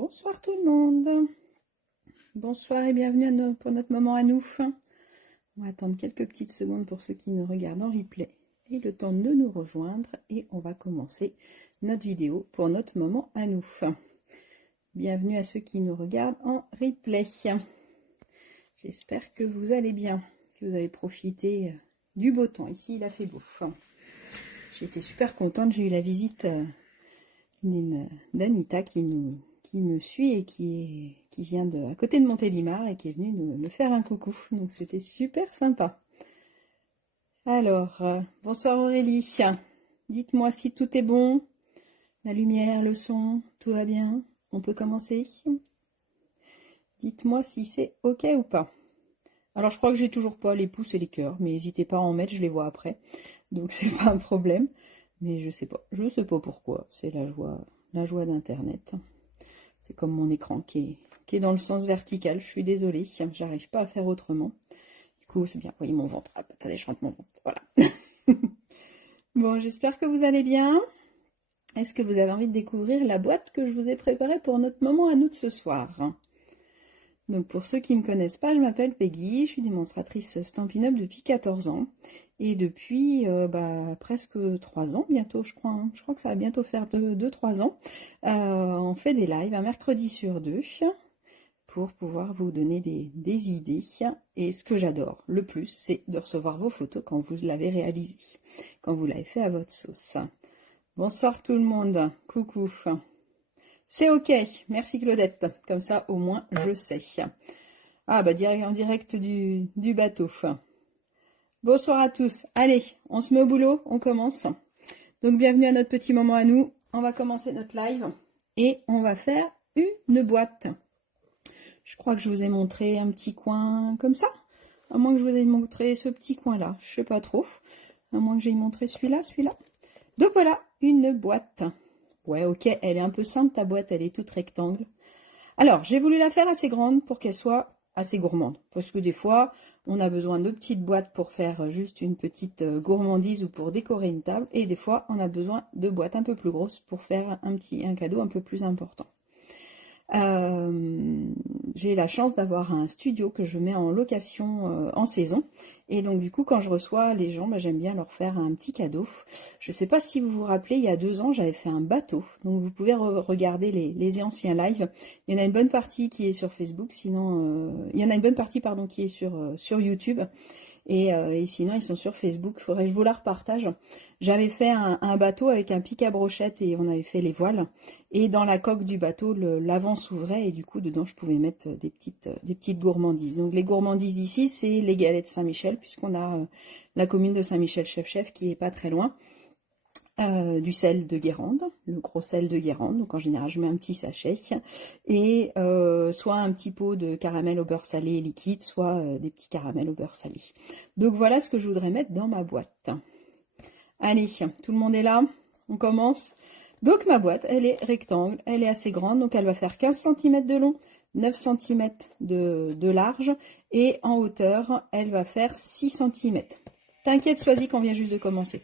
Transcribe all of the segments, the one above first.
Bonsoir tout le monde. Bonsoir et bienvenue pour notre moment à nous. On va attendre quelques petites secondes pour ceux qui nous regardent en replay et le temps de nous rejoindre et on va commencer notre vidéo pour notre moment à nous. Bienvenue à ceux qui nous regardent en replay. J'espère que vous allez bien, que vous avez profité du beau temps. Ici, il a fait beau. J'ai été super contente, j'ai eu la visite d'Anita qui me suit et qui vient à côté de Montélimar et qui est venue me faire un coucou. Donc c'était super sympa. Alors, bonsoir Aurélie. Dites-moi si tout est bon. La lumière, le son, tout va bien. On peut commencer. Dites-moi si c'est ok ou pas. Alors je crois que j'ai toujours pas les pouces et les cœurs, mais n'hésitez pas à en mettre, je les vois après. Donc c'est pas un problème. Mais je sais pas pourquoi. C'est la joie d'Internet. C'est comme mon écran qui est dans le sens vertical. Je suis désolée, j'arrive pas à faire autrement. Du coup, c'est bien. Vous voyez mon ventre. Ah, attendez, je rentre mon ventre. Voilà. Bon, j'espère que vous allez bien. Est-ce que vous avez envie de découvrir la boîte que je vous ai préparée pour notre moment à nous de ce soir? Donc, pour ceux qui ne me connaissent pas, je m'appelle Peggy. Je suis démonstratrice Stampin' Up depuis 14 ans. Et depuis presque 3 ans, bientôt, je crois. Je crois que ça va bientôt faire 2-3 ans. On fait des lives un mercredi sur 2 pour pouvoir vous donner des idées. Et ce que j'adore le plus, c'est de recevoir vos photos quand vous l'avez réalisé, quand vous l'avez fait à votre sauce. Bonsoir tout le monde. Coucou. C'est ok. Merci Claudette. Comme ça, au moins, je sais. Ah, bah, en direct du bateau. Bonsoir à tous. Allez, on se met au boulot, on commence. Donc, bienvenue à notre petit moment à nous. On va commencer notre live et on va faire une boîte. Je crois que je vous ai montré un petit coin comme ça. À moins que je vous ai montré ce petit coin-là. Je sais pas trop. À moins que j'ai montré celui-là. Donc, voilà, une boîte. Ouais, ok, elle est un peu simple, ta boîte, elle est toute rectangle. Alors, j'ai voulu la faire assez grande pour qu'elle soit assez gourmande. Parce que des fois, on a besoin de petites boîtes pour faire juste une petite gourmandise ou pour décorer une table. Et des fois, on a besoin de boîtes un peu plus grosses pour faire un cadeau un peu plus important. J'ai la chance d'avoir un studio que je mets en location en saison. Et donc du coup, quand je reçois les gens, j'aime bien leur faire un petit cadeau. Je ne sais pas si vous vous rappelez, il y a 2 ans, j'avais fait un bateau. Donc vous pouvez regarder les anciens lives. Il y en a une bonne partie qui est sur Facebook, sinon... il y en a une bonne partie, pardon, qui est sur YouTube. Et sinon, ils sont sur Facebook. Il faudrait que je vous la repartage. J'avais fait un bateau avec un pic à brochette et on avait fait les voiles. Et dans la coque du bateau, l'avant s'ouvrait et du coup, dedans, je pouvais mettre des petites gourmandises. Donc, les gourmandises d'ici, c'est les galettes Saint-Michel, puisqu'on a la commune de Saint-Michel-Chef-Chef qui est pas très loin. Du sel de Guérande, le gros sel de Guérande, donc en général je mets un petit sachet, et soit un petit pot de caramel au beurre salé liquide, soit des petits caramels au beurre salé. Donc voilà ce que je voudrais mettre dans ma boîte. Allez, tout le monde est là, on commence. Donc ma boîte, elle est rectangle, elle est assez grande, donc elle va faire 15 cm de long, 9 cm de large, et en hauteur, elle va faire 6 cm. T'inquiète, Soisy, qu'on vient juste de commencer.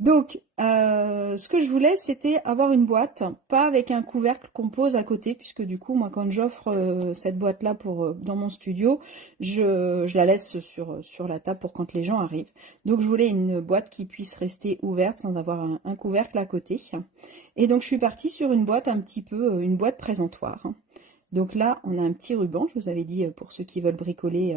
Donc, ce que je voulais, c'était avoir une boîte, pas avec un couvercle qu'on pose à côté, puisque du coup, moi, quand j'offre cette boîte-là dans mon studio, je la laisse sur la table pour quand les gens arrivent. Donc, je voulais une boîte qui puisse rester ouverte sans avoir un couvercle à côté. Et donc, je suis partie sur une boîte un petit peu, une boîte présentoir. Donc là, on a un petit ruban, je vous avais dit, pour ceux qui veulent bricoler...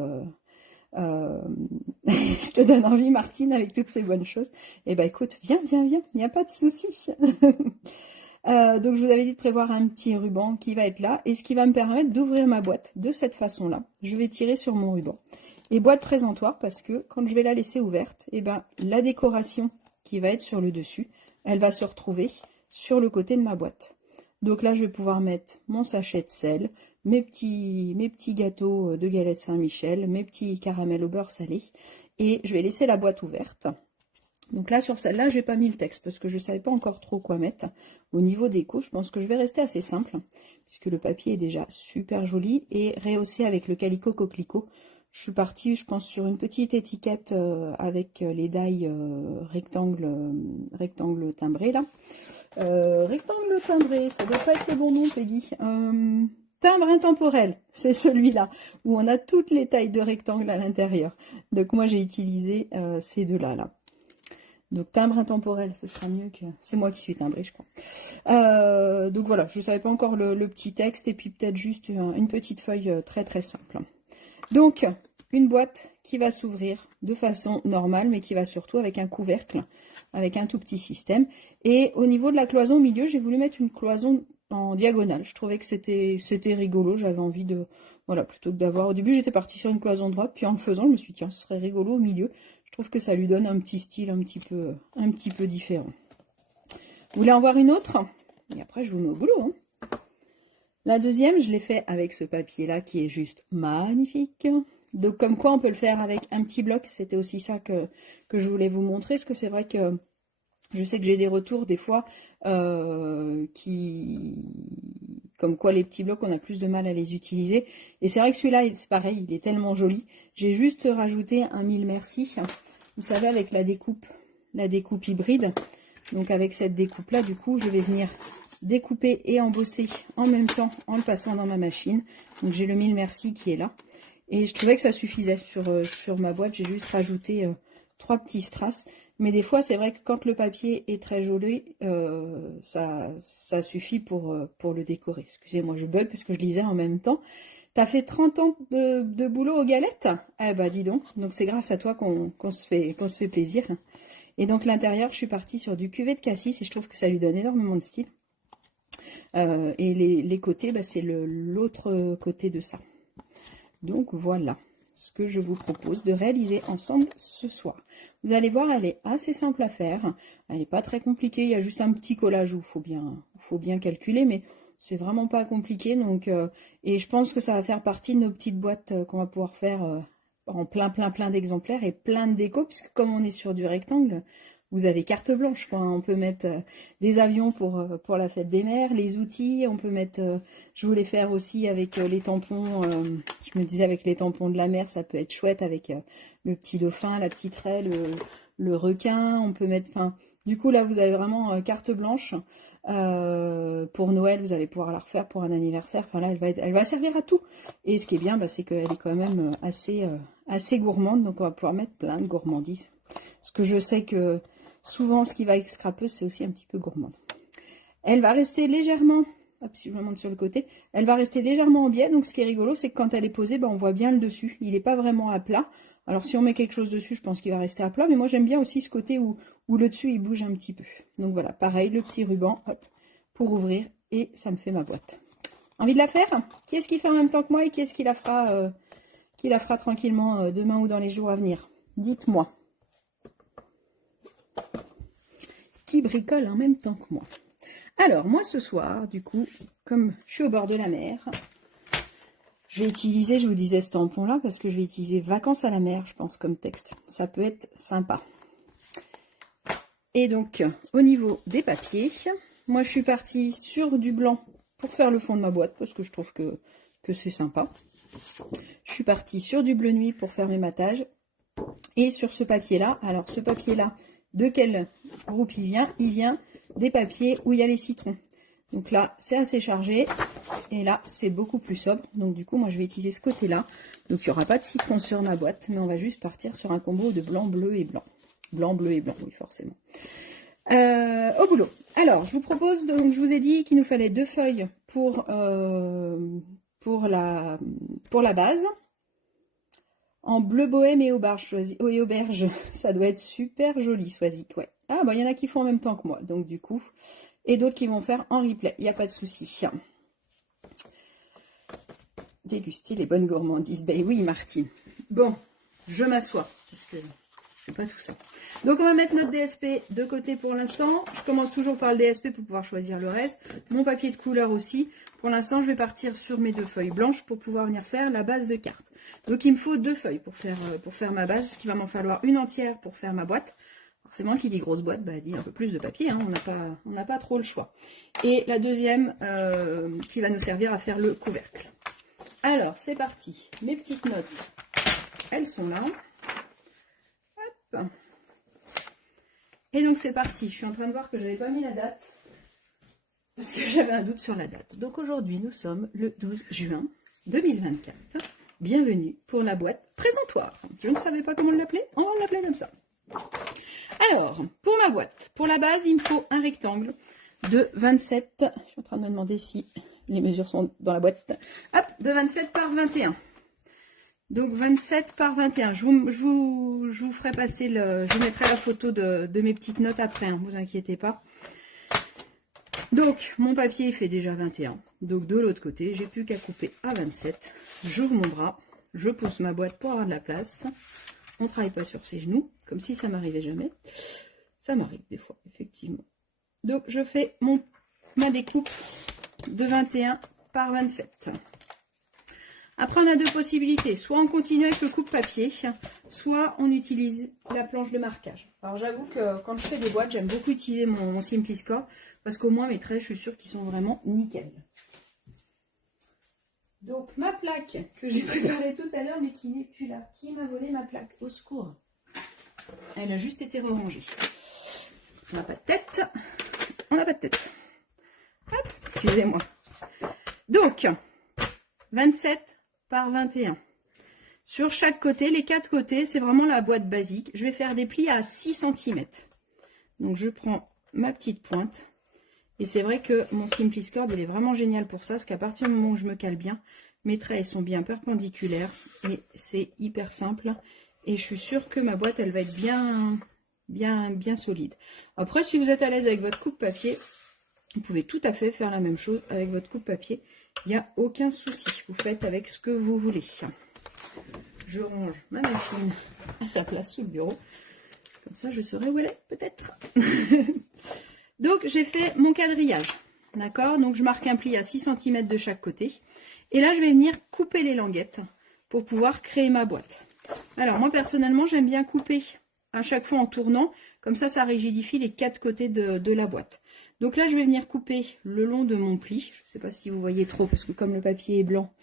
je te donne envie, Martine, avec toutes ces bonnes choses. Eh ben écoute, viens, il n'y a pas de souci. Donc je vous avais dit de prévoir un petit ruban qui va être là et ce qui va me permettre d'ouvrir ma boîte de cette façon-là. Je vais tirer sur mon ruban. Et boîte présentoir parce que quand je vais la laisser ouverte, eh ben la décoration qui va être sur le dessus, elle va se retrouver sur le côté de ma boîte. Donc là, je vais pouvoir mettre mon sachet de sel, mes petits gâteaux de galettes Saint-Michel, mes petits caramels au beurre salé. Et je vais laisser la boîte ouverte. Donc là, sur celle-là, je n'ai pas mis le texte parce que je ne savais pas encore trop quoi mettre. Au niveau des couches, je pense que je vais rester assez simple puisque le papier est déjà super joli et rehaussé avec le Calico Coquelicot. Je suis partie, je pense, sur une petite étiquette avec les die rectangle timbré, là. Rectangle timbré, ça doit pas être le bon nom, Peggy. Timbre intemporel, c'est celui-là, où on a toutes les tailles de rectangle à l'intérieur. Donc moi, j'ai utilisé ces deux-là, là. Donc timbre intemporel, ce sera mieux que... C'est moi qui suis timbrée, je crois. Donc voilà, je ne savais pas encore le petit texte, et puis peut-être juste une petite feuille très très simple. Donc, une boîte qui va s'ouvrir de façon normale, mais qui va surtout avec un couvercle, avec un tout petit système. Et au niveau de la cloison au milieu, j'ai voulu mettre une cloison en diagonale. Je trouvais que c'était rigolo, j'avais envie de... Voilà, plutôt que d'avoir... Au début, j'étais partie sur une cloison droite, puis en le faisant, je me suis dit, tiens, ce serait rigolo au milieu. Je trouve que ça lui donne un petit style un petit peu différent. Vous voulez en voir une autre? Et après, je vous mets au boulot, hein. La deuxième, je l'ai fait avec ce papier-là qui est juste magnifique. Donc, comme quoi, on peut le faire avec un petit bloc. C'était aussi ça que je voulais vous montrer. Parce que c'est vrai que je sais que j'ai des retours des fois comme quoi les petits blocs, on a plus de mal à les utiliser. Et c'est vrai que celui-là, c'est pareil, il est tellement joli. J'ai juste rajouté un mille merci. Vous savez, avec la découpe hybride. Donc, avec cette découpe-là, du coup, je vais venir découper et embosser en même temps en le passant dans ma machine. Donc j'ai le mille merci qui est là. Et je trouvais que ça suffisait sur ma boîte. J'ai juste rajouté 3 petits strass. Mais des fois, c'est vrai que quand le papier est très joli, ça suffit pour le décorer. Excusez-moi, je bug parce que je lisais en même temps. T'as fait 30 ans de boulot aux galettes? Eh bah dis donc. Donc c'est grâce à toi qu'on se fait plaisir. Et donc l'intérieur, je suis partie sur du cuvet de cassis et je trouve que ça lui donne énormément de style. Et les côtés, bah, c'est l'autre côté de ça. Donc voilà ce que je vous propose de réaliser ensemble ce soir. Vous allez voir, elle est assez simple à faire. Elle n'est pas très compliquée. Il y a juste un petit collage où il faut bien calculer, mais c'est vraiment pas compliqué. Donc, et je pense que ça va faire partie de nos petites boîtes qu'on va pouvoir faire en plein d'exemplaires et plein de déco, puisque comme on est sur du rectangle, vous avez carte blanche, quoi. On peut mettre des avions pour la fête des mères, les outils, on peut mettre, je voulais faire aussi avec les tampons, je me disais avec les tampons de la mer, ça peut être chouette avec le petit dauphin, la petite raie, le requin, on peut mettre, enfin, du coup là vous avez vraiment carte blanche. Pour Noël, vous allez pouvoir la refaire pour un anniversaire, enfin là elle va servir à tout. Et ce qui est bien, bah, c'est qu'elle est quand même assez gourmande, donc on va pouvoir mettre plein de gourmandises. Parce que je sais que souvent, ce qui va avec scrapeuse, c'est aussi un petit peu gourmande. Elle va rester légèrement, hop, si je me monte sur le côté, elle va rester légèrement en biais. Donc, ce qui est rigolo, c'est que quand elle est posée, ben, on voit bien le dessus. Il n'est pas vraiment à plat. Alors, si on met quelque chose dessus, je pense qu'il va rester à plat. Mais moi, j'aime bien aussi ce côté où le dessus, il bouge un petit peu. Donc, voilà, pareil, le petit ruban, hop, pour ouvrir. Et ça me fait ma boîte. Envie de la faire? Qui est-ce qui fait en même temps que moi et qui est-ce qui la fera tranquillement demain ou dans les jours à venir? Dites-moi. Qui bricole en même temps que moi. Alors, moi ce soir, du coup, comme je suis au bord de la mer, je vais utiliser, je vous disais ce tampon-là, parce que je vais utiliser vacances à la mer, je pense, comme texte. Ça peut être sympa. Et donc, au niveau des papiers, moi je suis partie sur du blanc pour faire le fond de ma boîte, parce que je trouve que c'est sympa. Je suis partie sur du bleu nuit pour faire mes matages. Et sur ce papier-là, alors ce papier-là, de quel groupe il vient? Il vient des papiers où il y a les citrons. Donc là, c'est assez chargé. Et là, c'est beaucoup plus sobre. Donc du coup, moi, je vais utiliser ce côté-là. Donc il n'y aura pas de citron sur ma boîte. Mais on va juste partir sur un combo de blanc, bleu et blanc. Blanc, bleu et blanc, oui, forcément. Au boulot. Alors, je vous propose, donc je vous ai dit qu'il nous fallait 2 feuilles pour la base. En bleu bohème et auberge, ça doit être super joli, Swazik, ouais. Ah, bah, il y en a qui font en même temps que moi, donc du coup, et d'autres qui vont faire en replay, il n'y a pas de souci. Déguster les bonnes gourmandises, ben oui, Martine. Bon, je m'assois, parce que c'est pas tout ça. Donc, on va mettre notre DSP de côté pour l'instant. Je commence toujours par le DSP pour pouvoir choisir le reste. Mon papier de couleur aussi. Pour l'instant, je vais partir sur mes 2 feuilles blanches pour pouvoir venir faire la base de carte. Donc, il me faut 2 feuilles pour faire ma base, parce qu'il va m'en falloir une entière pour faire ma boîte. Forcément, qui dit grosse boîte, bah, dit un peu plus de papier, hein, on n'a pas trop le choix. Et la deuxième qui va nous servir à faire le couvercle. Alors, c'est parti. Mes petites notes elles sont là. Hop. Et donc c'est parti. Je suis en train de voir que je n'avais pas mis la date. Parce que j'avais un doute sur la date. Donc aujourd'hui, nous sommes le 12 juin 2024. Bienvenue pour la boîte présentoir. Je ne savais pas comment l'appeler, on l'appelait comme ça. Alors, pour ma boîte, pour la base, il me faut un rectangle de 27. Je suis en train de me demander si les mesures sont dans la boîte. Hop, de 27 par 21. Donc 27 par 21. Je vous ferai passer je vous mettrai la photo de mes petites notes après, hein, vous inquiétez pas. Donc, mon papier fait déjà 21. Donc, de l'autre côté, j'ai plus qu'à couper à 27. J'ouvre mon bras, je pousse ma boîte pour avoir de la place. On ne travaille pas sur ses genoux, comme si ça m'arrivait jamais. Ça m'arrive des fois, effectivement. Donc, je fais ma découpe de 21 par 27. Après, on a deux possibilités. Soit on continue avec le coupe-papier, soit on utilise la planche de marquage. Alors, j'avoue que quand je fais des boîtes, j'aime beaucoup utiliser mon Simply Score. Parce qu'au moins mes traits, je suis sûre qu'ils sont vraiment nickel. Donc ma plaque que j'ai préparée tout à l'heure, mais qui n'est plus là. Qui m'a volé ma plaque? Au secours. Elle a juste été rangée. On n'a pas de tête. On n'a pas de tête. Hop, excusez-moi. Donc, 27 par 21. Sur chaque côté, les quatre côtés, c'est vraiment la boîte basique. Je vais faire des plis à 6 cm. Donc je prends ma petite pointe. Et c'est vrai que mon Simply Score, il est vraiment génial pour ça, parce qu'à partir du moment où je me cale bien, mes traits sont bien perpendiculaires et c'est hyper simple. Et je suis sûre que ma boîte, elle va être bien solide. Après, si vous êtes à l'aise avec votre coupe-papier, vous pouvez tout à fait faire la même chose avec votre coupe-papier. Il n'y a aucun souci. Vous faites avec ce que vous voulez. Je range ma machine à sa place sous le bureau. Comme ça, je saurai où elle est, peut-être. Donc, j'ai fait mon quadrillage, d'accord? Donc, je marque un pli à 6 cm de chaque côté. Et là, je vais venir couper les languettes pour pouvoir créer ma boîte. Alors, moi, personnellement, j'aime bien couper à chaque fois en tournant. Comme ça, ça rigidifie les quatre côtés de la boîte. Donc là, je vais venir couper le long de mon pli. Je ne sais pas si vous voyez trop, parce que comme le papier est blanc,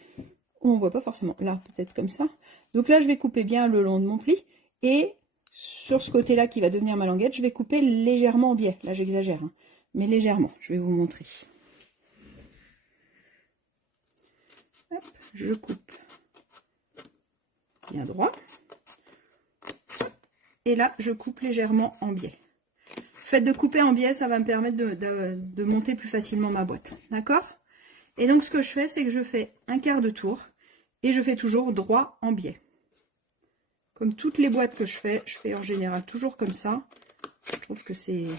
on ne voit pas forcément. Là, peut-être comme ça. Donc là, je vais couper bien le long de mon pli. Et sur ce côté-là qui va devenir ma languette, je vais couper légèrement en biais. Là, j'exagère, hein, mais légèrement. Je vais vous montrer. Hop, je coupe bien droit. Et là, je coupe légèrement en biais. Le fait de couper en biais, ça va me permettre de monter plus facilement ma boîte. D'accord? Et donc, ce que je fais, c'est que je fais un quart de tour et je fais toujours droit en biais. Comme toutes les boîtes que je fais en général toujours comme ça. Je trouve que c'est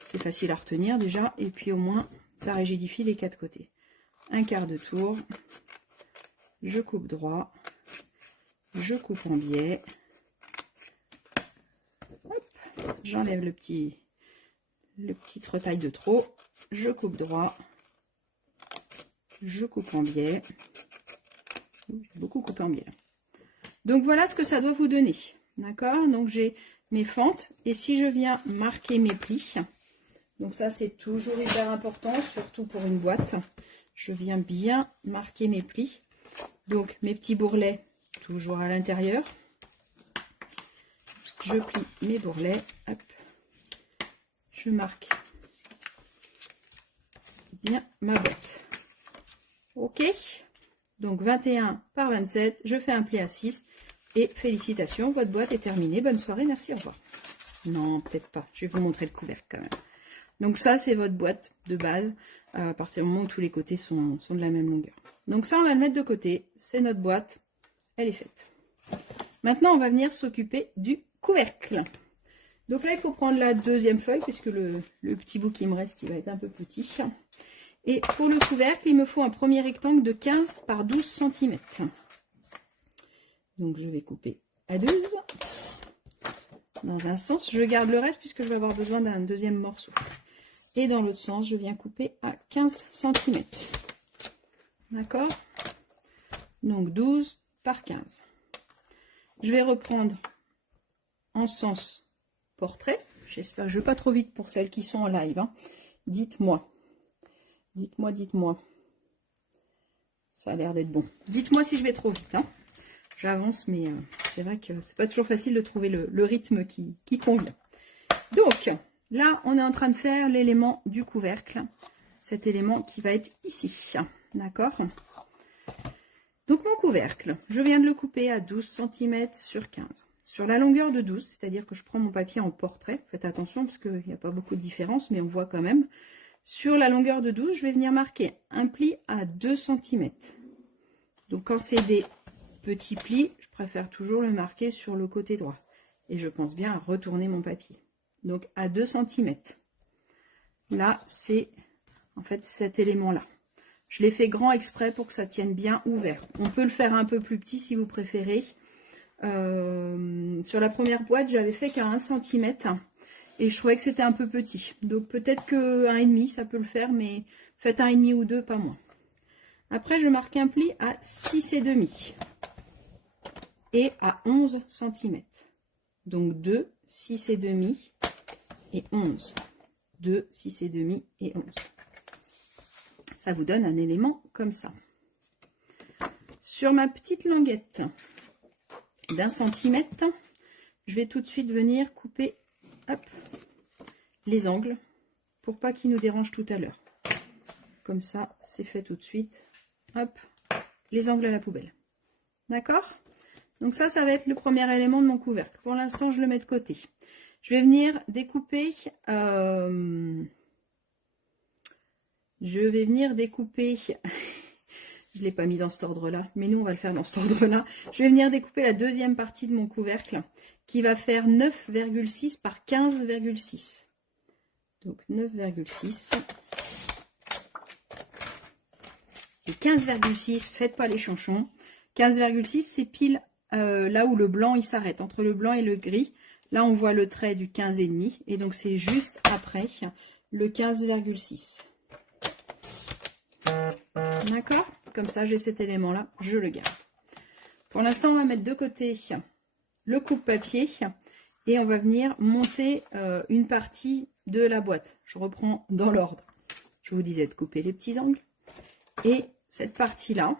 facile à retenir déjà. Et puis au moins, ça rigidifie les quatre côtés. Un quart de tour. Je coupe droit. Je coupe en biais. J'enlève le petit retail de trop. Je coupe droit. Je coupe en biais. J'ai beaucoup coupé en biais là. Donc voilà ce que ça doit vous donner. D'accord? Donc j'ai mes fentes. Et si je viens marquer mes plis, donc ça c'est toujours hyper important, surtout pour une boîte. Je viens bien marquer mes plis. Donc mes petits bourrelets, toujours à l'intérieur. Je plie mes bourrelets. Hop. Je marque bien ma boîte. Ok? Donc 21 par 27, je fais un pli à 6 et félicitations, votre boîte est terminée. Bonne soirée, merci, au revoir. Non, peut-être pas, je vais vous montrer le couvercle quand même. Donc ça, c'est votre boîte de base, à partir du moment où tous les côtés sont de la même longueur. Donc ça, on va le mettre de côté, c'est notre boîte, elle est faite. Maintenant, on va venir s'occuper du couvercle. Donc là, il faut prendre la deuxième feuille, puisque le petit bout qui me reste, il va être un peu petit. Et pour le couvercle, il me faut un premier rectangle de 15 par 12 cm. Donc je vais couper à 12 dans un sens. Je garde le reste puisque je vais avoir besoin d'un deuxième morceau. Et dans l'autre sens, je viens couper à 15 cm. D'accord? Donc 12 par 15. Je vais reprendre en sens portrait. J'espère que je ne vais pas trop vite pour celles qui sont en live. Hein. Dites-moi. Dites-moi. Ça a l'air d'être bon. Dites-moi si je vais trop vite. Hein. j'avance, mais c'est vrai que c'est pas toujours facile de trouver le rythme qui convient. Donc, là, on est en train de faire l'élément du couvercle. Cet élément qui va être ici. D'accord? Donc, mon couvercle, je viens de le couper à 12 cm sur 15. Sur la longueur de 12, c'est-à-dire que je prends mon papier en portrait. Faites attention parce qu'il n'y a pas beaucoup de différence, mais on voit quand même. Sur la longueur de 12, je vais venir marquer un pli à 2 cm. Donc, quand c'est des petits plis, je préfère toujours le marquer sur le côté droit. Et je pense bien à retourner mon papier. Donc, à 2 cm. Là, c'est en fait cet élément-là. Je l'ai fait grand exprès pour que ça tienne bien ouvert. On peut le faire un peu plus petit si vous préférez. Sur la première boîte, j'avais fait qu'à 1 cm. Et je trouvais que c'était un peu petit. Donc, peut-être que 1,5, ça peut le faire, mais faites 1,5 ou 2, pas moins. Après, je marque un pli à 6,5 et à 11 cm. Donc 2, 6,5 et 11. 2, 6,5 et 11. Ça vous donne un élément comme ça. Sur ma petite languette d'1 centimètre, je vais tout de suite venir couper hop, les angles pour pas qu'ils nous dérangent tout à l'heure. Comme ça, c'est fait tout de suite. Hop, les angles à la poubelle. D'accord? Donc ça va être le premier élément de mon couvercle. Pour l'instant, je le mets de côté. Je vais venir découper... je ne l'ai pas mis dans cet ordre-là, mais nous, on va le faire dans cet ordre-là. Je vais venir découper la deuxième partie de mon couvercle, qui va faire 9,6 par 15,6. Donc 9,6. Et 15,6, faites pas les chanchons. 15,6, c'est pile là où le blanc il s'arrête, entre le blanc et le gris. Là, on voit le trait du 15,5. Et donc, c'est juste après le 15,6. D'accord? Comme ça, j'ai cet élément-là, je le garde. Pour l'instant, on va mettre de côté le coupe-papier et on va venir monter une partie de la boîte. Je reprends dans l'ordre. Je vous disais de couper les petits angles. Et cette partie-là,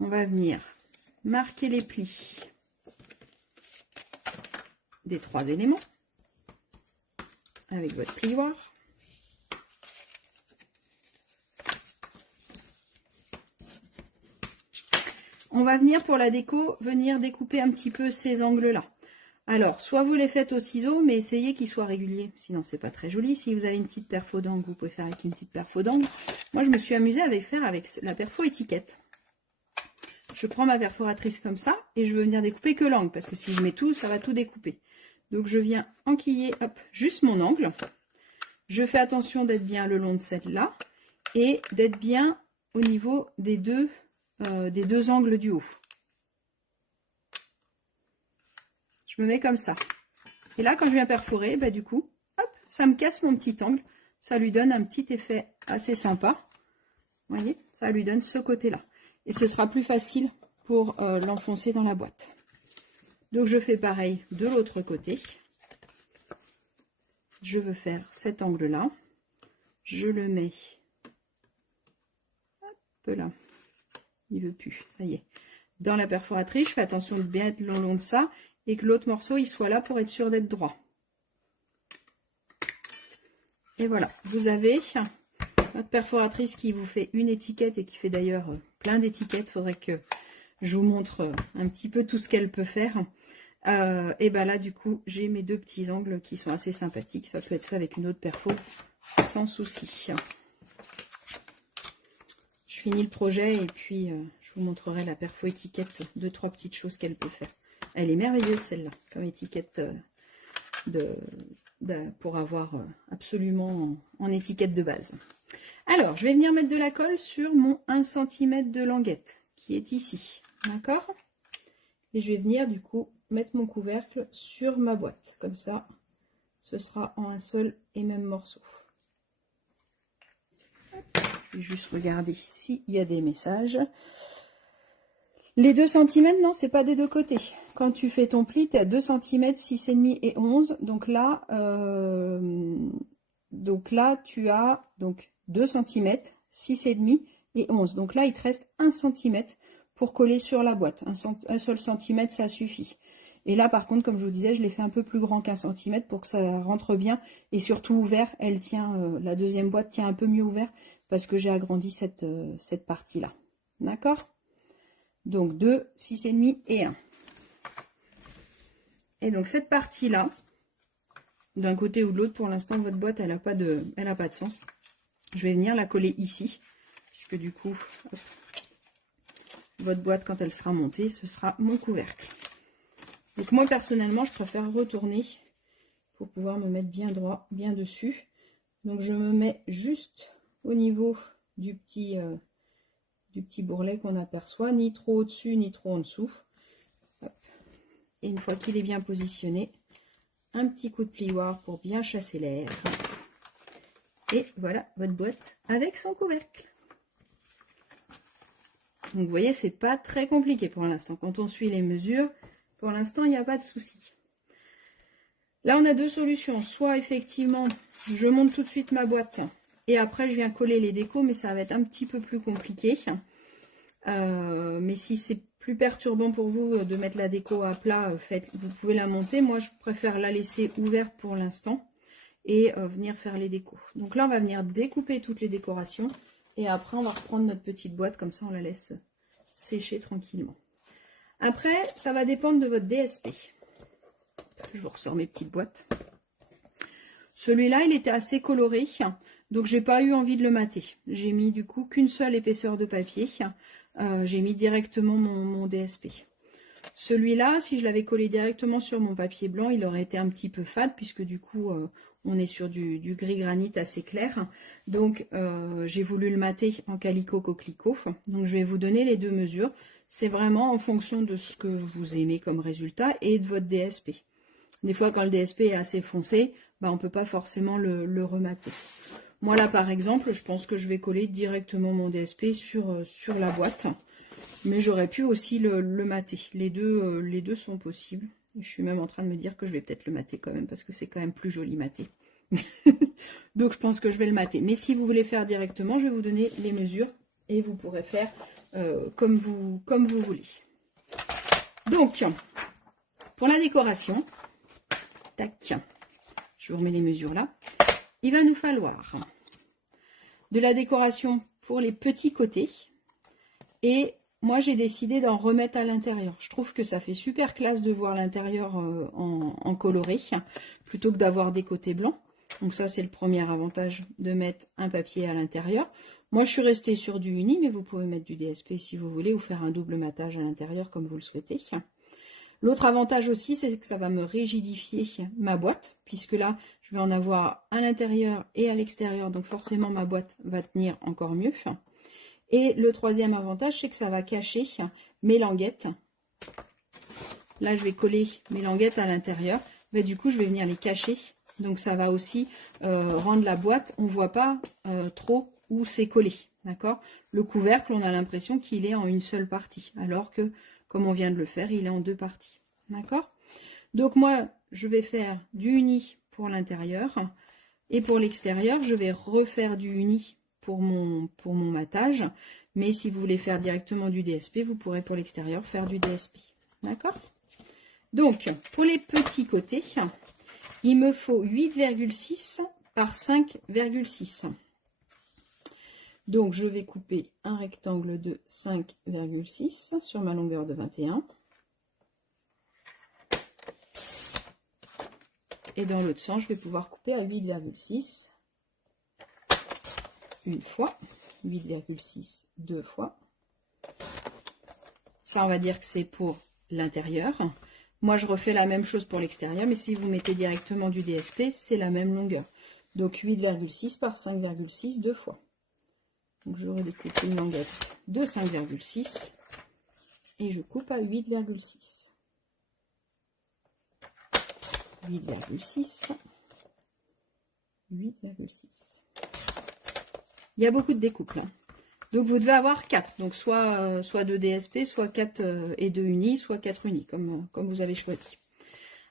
on va venir marquer les plis des 3 éléments avec votre plioir. On va venir pour la déco, venir découper un petit peu ces angles-là. Alors, soit vous les faites au ciseau, mais essayez qu'ils soient réguliers, sinon c'est pas très joli. Si vous avez une petite perfo d'angle, vous pouvez faire avec une petite perfo d'angle. Moi, je me suis amusée à faire avec la perfo étiquette. Je prends ma perforatrice comme ça et je veux venir découper que l'angle, parce que si je mets tout, ça va tout découper. Donc, je viens enquiller, hop, juste mon angle. Je fais attention d'être bien le long de celle-là et d'être bien au niveau des deux angles du haut. Je me mets comme ça. Et là, quand je viens perforer, bah, du coup, hop, ça me casse mon petit angle. Ça lui donne un petit effet assez sympa. Vous voyez, ça lui donne ce côté-là. Et ce sera plus facile pour l'enfoncer dans la boîte. Donc, je fais pareil de l'autre côté. Je veux faire cet angle-là. Je le mets hop là. Il veut plus, ça y est. Dans la perforatrice, je fais attention de bien être le long de ça et que l'autre morceau il soit là pour être sûr d'être droit. Et voilà, vous avez votre perforatrice qui vous fait une étiquette et qui fait d'ailleurs plein d'étiquettes. Il faudrait que je vous montre un petit peu tout ce qu'elle peut faire. Et ben là, du coup, j'ai mes deux petits angles qui sont assez sympathiques. Ça peut être fait avec une autre perfo sans souci. Je finis le projet et puis je vous montrerai la perfo étiquette, 2-3 petites choses qu'elle peut faire. Elle est merveilleuse celle-là, comme étiquette pour avoir absolument en étiquette de base. Alors, je vais venir mettre de la colle sur mon 1 cm de languette qui est ici. D'accord? Et je vais venir du coup mettre mon couvercle sur ma boîte. Comme ça, ce sera en un seul et même morceau. Je vais juste regarder s'il y a des messages. Les 2 cm, non, c'est pas des deux côtés. Quand tu fais ton pli, tu es à 2 cm, 6,5 et 11. Donc là, tu as donc 2 cm, 6,5 et 11. Donc là, il te reste 1 cm pour coller sur la boîte. Un seul centimètre, ça suffit. Et là, par contre, comme je vous disais, je l'ai fait un peu plus grand qu'1 centimètre pour que ça rentre bien. Et surtout ouvert, elle tient, la deuxième boîte tient un peu mieux ouvert parce que j'ai agrandi cette partie-là. D'accord? Donc 2, 6,5 et 1. Et donc cette partie-là, d'un côté ou de l'autre, pour l'instant, votre boîte, elle n'a pas de sens. Je vais venir la coller ici, puisque du coup, hop, votre boîte, quand elle sera montée, ce sera mon couvercle. Donc moi, personnellement, je préfère retourner pour pouvoir me mettre bien droit, bien dessus. Donc je me mets juste au niveau du petit bourrelet qu'on aperçoit, ni trop au-dessus, ni trop en dessous. Hop. Et une fois qu'il est bien positionné, un petit coup de plioir pour bien chasser l'air. Et voilà votre boîte avec son couvercle. Donc vous voyez, c'est pas très compliqué pour l'instant. Quand on suit les mesures, pour l'instant, il n'y a pas de souci. Là, on a deux solutions. Soit effectivement, je monte tout de suite ma boîte et après je viens coller les décos, mais ça va être un petit peu plus compliqué. Mais si c'est plus perturbant pour vous de mettre la déco à plat, vous pouvez la monter. Moi, je préfère la laisser ouverte pour l'instant et venir faire les décos. Donc là, on va venir découper toutes les décorations et après, on va reprendre notre petite boîte. Comme ça, on la laisse sécher tranquillement. Après, ça va dépendre de votre DSP. Je vous ressors mes petites boîtes. Celui-là, il était assez coloré, donc j'ai pas eu envie de le mater. J'ai mis du coup qu'une seule épaisseur de papier. J'ai mis directement mon DSP. Celui-là, si je l'avais collé directement sur mon papier blanc, il aurait été un petit peu fade, puisque du coup, on est sur du gris granit assez clair. Donc, j'ai voulu le mater en calico coquelicot. Donc, je vais vous donner les deux mesures. C'est vraiment en fonction de ce que vous aimez comme résultat et de votre DSP. Des fois, quand le DSP est assez foncé, on ne peut pas forcément le remater. Moi, là, par exemple, je pense que je vais coller directement mon DSP sur la boîte. Mais j'aurais pu aussi le mater. Les deux sont possibles. Je suis même en train de me dire que je vais peut-être le mater quand même, parce que c'est quand même plus joli maté. Donc, je pense que je vais le mater. Mais si vous voulez faire directement, je vais vous donner les mesures et vous pourrez faire comme vous voulez. Donc, pour la décoration, tac, je vous remets les mesures là. Il va nous falloir de la décoration pour les petits côtés. Et moi, j'ai décidé d'en remettre à l'intérieur. Je trouve que ça fait super classe de voir l'intérieur en coloré, plutôt que d'avoir des côtés blancs. Donc ça, c'est le premier avantage de mettre un papier à l'intérieur. Moi, je suis restée sur du uni, mais vous pouvez mettre du DSP si vous voulez, ou faire un double matage à l'intérieur comme vous le souhaitez. L'autre avantage aussi, c'est que ça va me rigidifier ma boîte, puisque là, je vais en avoir à l'intérieur et à l'extérieur. Donc forcément, ma boîte va tenir encore mieux. Et le troisième avantage, c'est que ça va cacher mes languettes. Là, je vais coller mes languettes à l'intérieur. Mais du coup, je vais venir les cacher. Donc, ça va aussi rendre la boîte, on ne voit pas trop où c'est collé. D'accord? Le couvercle, on a l'impression qu'il est en une seule partie. Alors que, comme on vient de le faire, il est en deux parties. D'accord? Donc, moi, je vais faire du uni pour l'intérieur. Et pour l'extérieur, je vais refaire du uni pour mon matage. Mais si vous voulez faire directement du DSP, vous pourrez pour l'extérieur faire du DSP. D'accord? Donc, pour les petits côtés, il me faut 8,6 par 5,6. Donc, je vais couper un rectangle de 5,6 sur ma longueur de 21. Et dans l'autre sens, je vais pouvoir couper à 8,6 une fois, 8,6 deux fois. Ça, on va dire que c'est pour l'intérieur. Moi, je refais la même chose pour l'extérieur, mais si vous mettez directement du DSP, c'est la même longueur. Donc, 8,6 par 5,6 deux fois. Donc, je redécoupe une languette de 5,6 et je coupe à 8,6. 8,6. 8,6. Il y a beaucoup de découpes là. Donc vous devez avoir 4. Donc soit 2 DSP, soit 4 et 2 unis, soit 4 unis, comme vous avez choisi.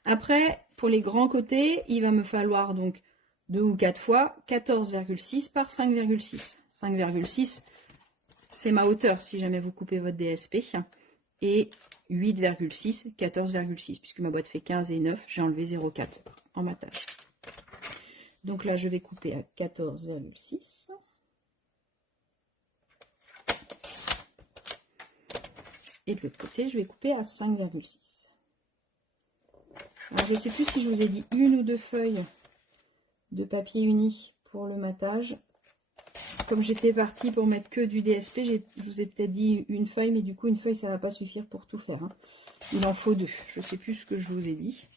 Après, pour les grands côtés, il va me falloir donc 2 ou 4 fois 14,6 par 5,6. 5,6, c'est ma hauteur si jamais vous coupez votre DSP. Et 8,6, 14,6, puisque ma boîte fait 15 et 9, j'ai enlevé 0,4 en matage. Donc là, je vais couper à 14,6. Et de l'autre côté, je vais couper à 5,6. Alors, je ne sais plus si je vous ai dit une ou deux feuilles de papier uni pour le matage. Comme j'étais partie pour mettre que du DSP, je vous ai peut-être dit une feuille, mais du coup, une feuille, ça ne va pas suffire pour tout faire. Hein. Il en faut 2. Je ne sais plus ce que je vous ai dit.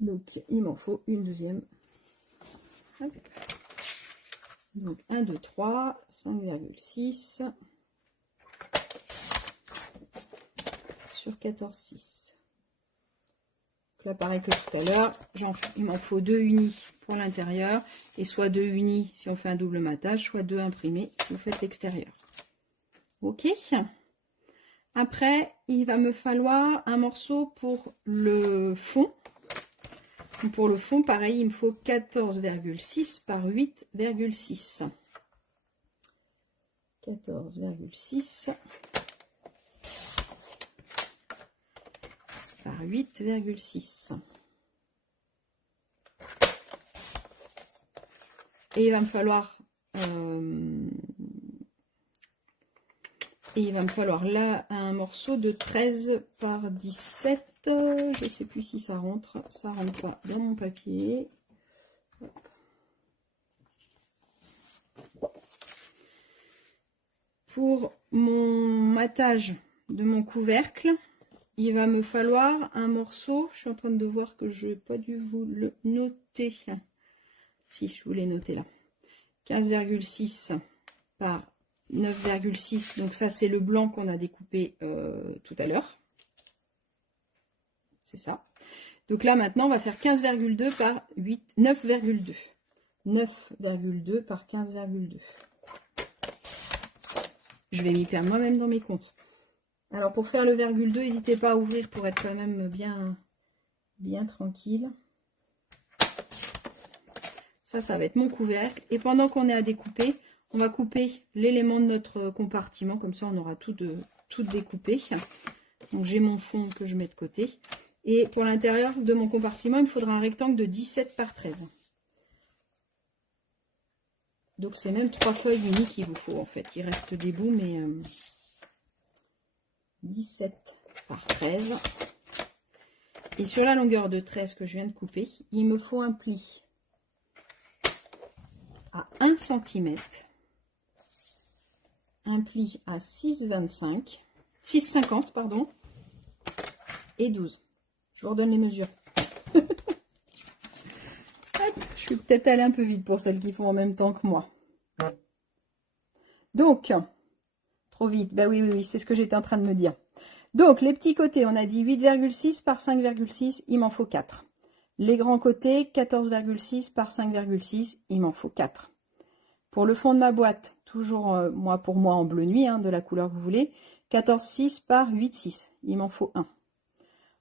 Donc, il m'en faut une deuxième. Hop. Donc, 1, 2, 3, 5,6 sur 14,6. Là, pareil que tout à l'heure, il m'en faut 2 unis pour l'intérieur, et soit 2 unis si on fait un double matage, soit 2 imprimés si vous faites l'extérieur. Ok. Après, il va me falloir un morceau pour le fond. Pour le fond, pareil, il me faut 14,6 par 8,6. 14,6 par 8,6. Et il va me falloir là un morceau de 13 par 17. Je ne sais plus si ça rentre pas dans mon papier. Pour mon matage de mon couvercle, il va me falloir un morceau. Je suis en train de voir que je n'ai pas dû vous le noter. Si, je vous l'ai noté là. 15,6 par 9,6. Donc ça, c'est le blanc qu'on a découpé tout à l'heure. C'est ça. Donc là, maintenant, on va faire 15,2 par 9,2. 9,2 par 15,2. Je vais m'y perdre moi-même dans mes comptes. Alors, pour faire le virgule 2, n'hésitez pas à ouvrir pour être quand même bien tranquille. Ça va être mon couvercle. Et pendant qu'on est à découper, on va couper l'élément de notre compartiment. Comme ça, on aura tout découpé. Donc, j'ai mon fond que je mets de côté. Et pour l'intérieur de mon compartiment, il me faudra un rectangle de 17 par 13. Donc, c'est même 3 feuilles unies qu'il vous faut, en fait. Il reste des bouts, mais 17 par 13. Et sur la longueur de 13 que je viens de couper, il me faut un pli à 1 cm, un pli à 6,50 pardon, et 12. Je vous redonne les mesures. Je suis peut-être allée un peu vite pour celles qui font en même temps que moi. Donc, trop vite, ben oui, c'est ce que j'étais en train de me dire. Donc, les petits côtés, on a dit 8,6 par 5,6, il m'en faut 4. Les grands côtés, 14,6 par 5,6, il m'en faut 4. Pour le fond de ma boîte, toujours pour moi en bleu nuit, hein, de la couleur que vous voulez, 14,6 par 8,6, il m'en faut 1.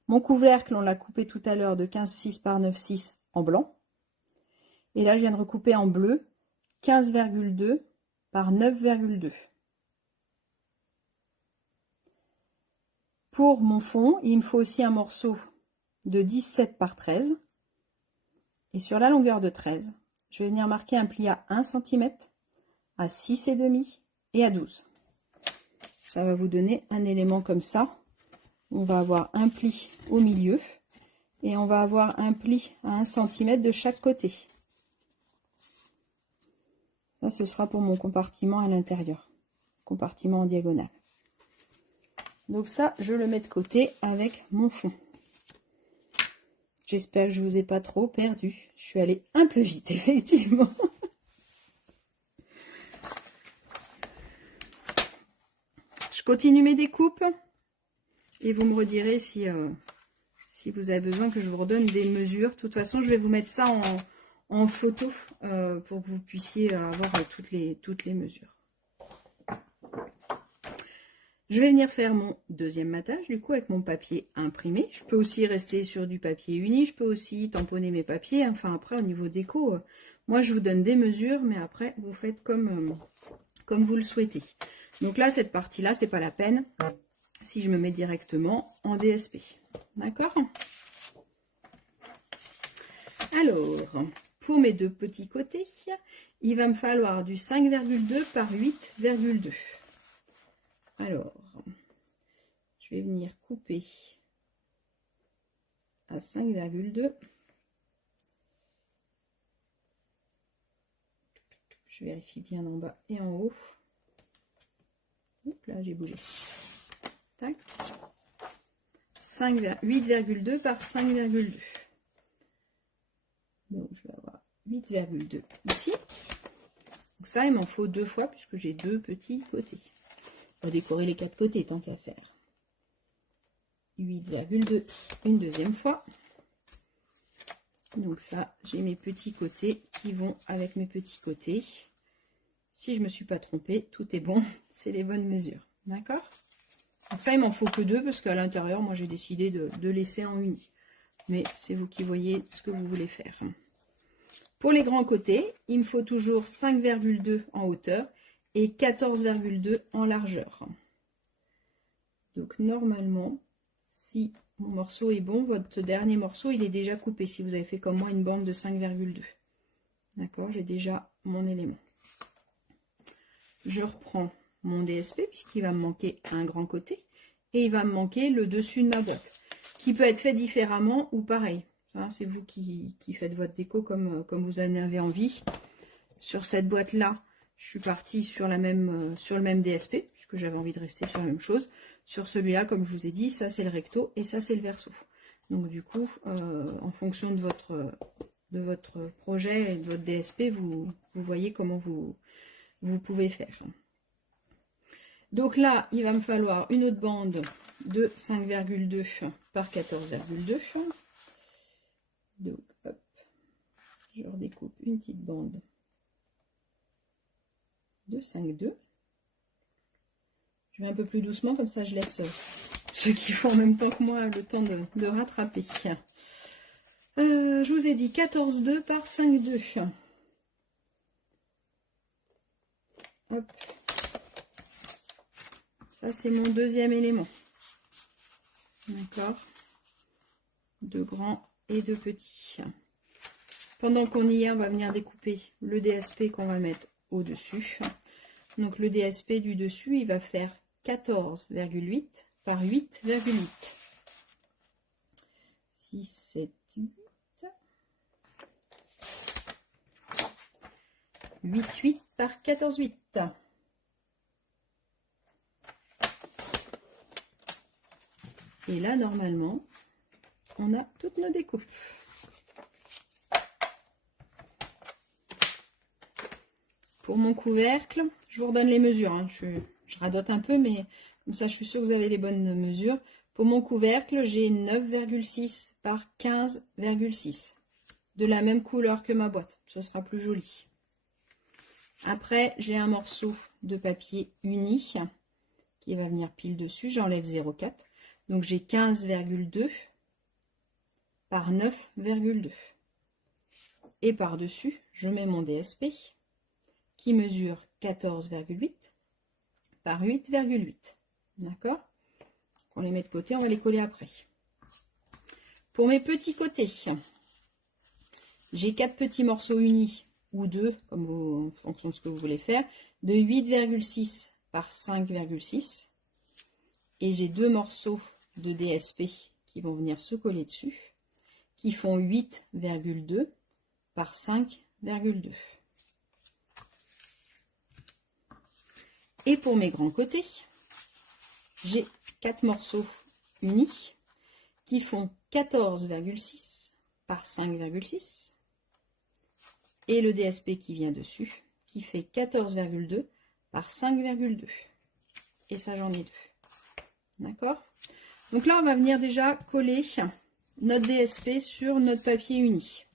Mon couvercle, on l'a coupé tout à l'heure de 15,6 par 9,6 en blanc. Et là, je viens de recouper en bleu, 15,2 par 9,2. Pour mon fond, il me faut aussi un morceau de 17 par 13. Et sur la longueur de 13, je vais venir marquer un pli à 1 cm, à 6,5 et à 12. Ça va vous donner un élément comme ça. On va avoir un pli au milieu et on va avoir un pli à 1 cm de chaque côté. Ça, ce sera pour mon compartiment à l'intérieur, compartiment en diagonale. Donc ça, je le mets de côté avec mon fond. J'espère que je ne vous ai pas trop perdu. Je suis allée un peu vite, effectivement. Je continue mes découpes et vous me redirez si vous avez besoin que je vous redonne des mesures. De toute façon, je vais vous mettre ça en photo pour que vous puissiez avoir toutes les mesures. Je vais venir faire mon deuxième matage, du coup, avec mon papier imprimé. Je peux aussi rester sur du papier uni, je peux aussi tamponner mes papiers. Enfin, après, au niveau déco, moi, je vous donne des mesures, mais après, vous faites comme comme vous le souhaitez. Donc là, cette partie-là, c'est pas la peine si je me mets directement en DSP. D'accord? Alors, pour mes deux petits côtés, il va me falloir du 5,2 par 8,2. Alors, je vais venir couper à 5,2. Je vérifie bien en bas et en haut. Hop là, j'ai bougé. Tac. 8,2 par 5,2. Donc, je vais avoir 8,2 ici. Donc ça, il m'en faut deux fois puisque j'ai deux petits côtés. On va décorer les quatre côtés tant qu'à faire. 8,2 une deuxième fois. Donc ça, j'ai mes petits côtés qui vont avec mes petits côtés. Si je ne me suis pas trompée, tout est bon. C'est les bonnes mesures. D'accord? Donc ça, il m'en faut que deux parce qu'à l'intérieur, moi, j'ai décidé de laisser en uni. Mais c'est vous qui voyez ce que vous voulez faire. Pour les grands côtés, il me faut toujours 5,2 en hauteur et 14,2 en largeur. Donc normalement, si mon morceau est bon, votre dernier morceau, il est déjà coupé. Si vous avez fait comme moi une bande de 5,2. D'accord, j'ai déjà mon élément. Je reprends mon DSP puisqu'il va me manquer un grand côté et il va me manquer le dessus de ma boîte qui peut être fait différemment ou pareil. C'est vous qui faites votre déco comme vous en avez envie. Sur cette boîte là, je suis partie sur le même DSP puisque j'avais envie de rester sur la même chose. Sur celui-là, comme je vous ai dit, ça c'est le recto et ça c'est le verso. Donc du coup, en fonction de votre projet et de votre DSP, vous voyez comment vous pouvez faire. Donc là, il va me falloir une autre bande de 5,2 par 14,2. Donc, hop, je redécoupe une petite bande de 5,2. Je vais un peu plus doucement, comme ça je laisse ceux qui font en même temps que moi le temps de rattraper. Je vous ai dit 14,2 par 5,2. Hop. Ça, c'est mon deuxième élément. D'accord? Deux grands et deux petits. Pendant qu'on y est, on va venir découper le DSP qu'on va mettre au-dessus. Donc, le DSP du dessus, il va faire 14,8 par 8,8. 6, 7, 8. 8,8 par 14,8. Et là, normalement, on a toutes nos découpes. Pour mon couvercle, je vous redonne les mesures. Hein. Je radote un peu, mais comme ça, je suis sûre que vous avez les bonnes mesures. Pour mon couvercle, j'ai 9,6 par 15,6. De la même couleur que ma boîte. Ce sera plus joli. Après, j'ai un morceau de papier uni qui va venir pile dessus. J'enlève 0,4. Donc, j'ai 15,2 par 9,2. Et par-dessus, je mets mon DSP qui mesure 14,8 par 8,8. D'accord? On les met de côté, on va les coller après. Pour mes petits côtés, j'ai 4 petits morceaux unis ou 2, comme vous, en fonction de ce que vous voulez faire, de 8,6 par 5,6. Et j'ai 2 morceaux de DSP qui vont venir se coller dessus, qui font 8,2 par 5,2. Et pour mes grands côtés, j'ai 4 morceaux unis qui font 14,6 par 5,6. Et le DSP qui vient dessus, qui fait 14,2 par 5,2. Et ça, j'en ai 2. D'accord? Donc là, on va venir déjà coller notre DSP sur notre papier uni.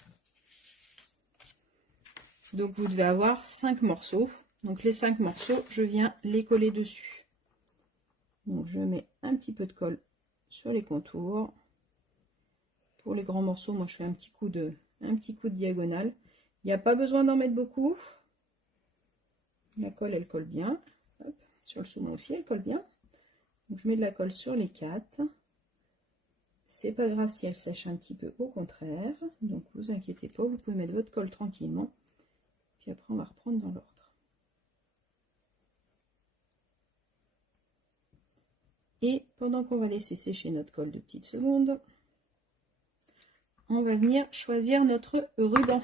Donc, vous devez avoir 5 morceaux. Donc, les 5 morceaux, je viens les coller dessus. Donc, je mets un petit peu de colle sur les contours. Pour les grands morceaux, moi, je fais un petit coup de diagonale. Il n'y a pas besoin d'en mettre beaucoup. La colle, elle colle bien. Hop, sur le saumon aussi, elle colle bien. Donc je mets de la colle sur les 4. C'est pas grave si elle sèche un petit peu, au contraire. Donc vous inquiétez pas, vous pouvez mettre votre colle tranquillement. Puis après on va reprendre dans l'ordre. Et pendant qu'on va laisser sécher notre colle de petites secondes, on va venir choisir notre ruban.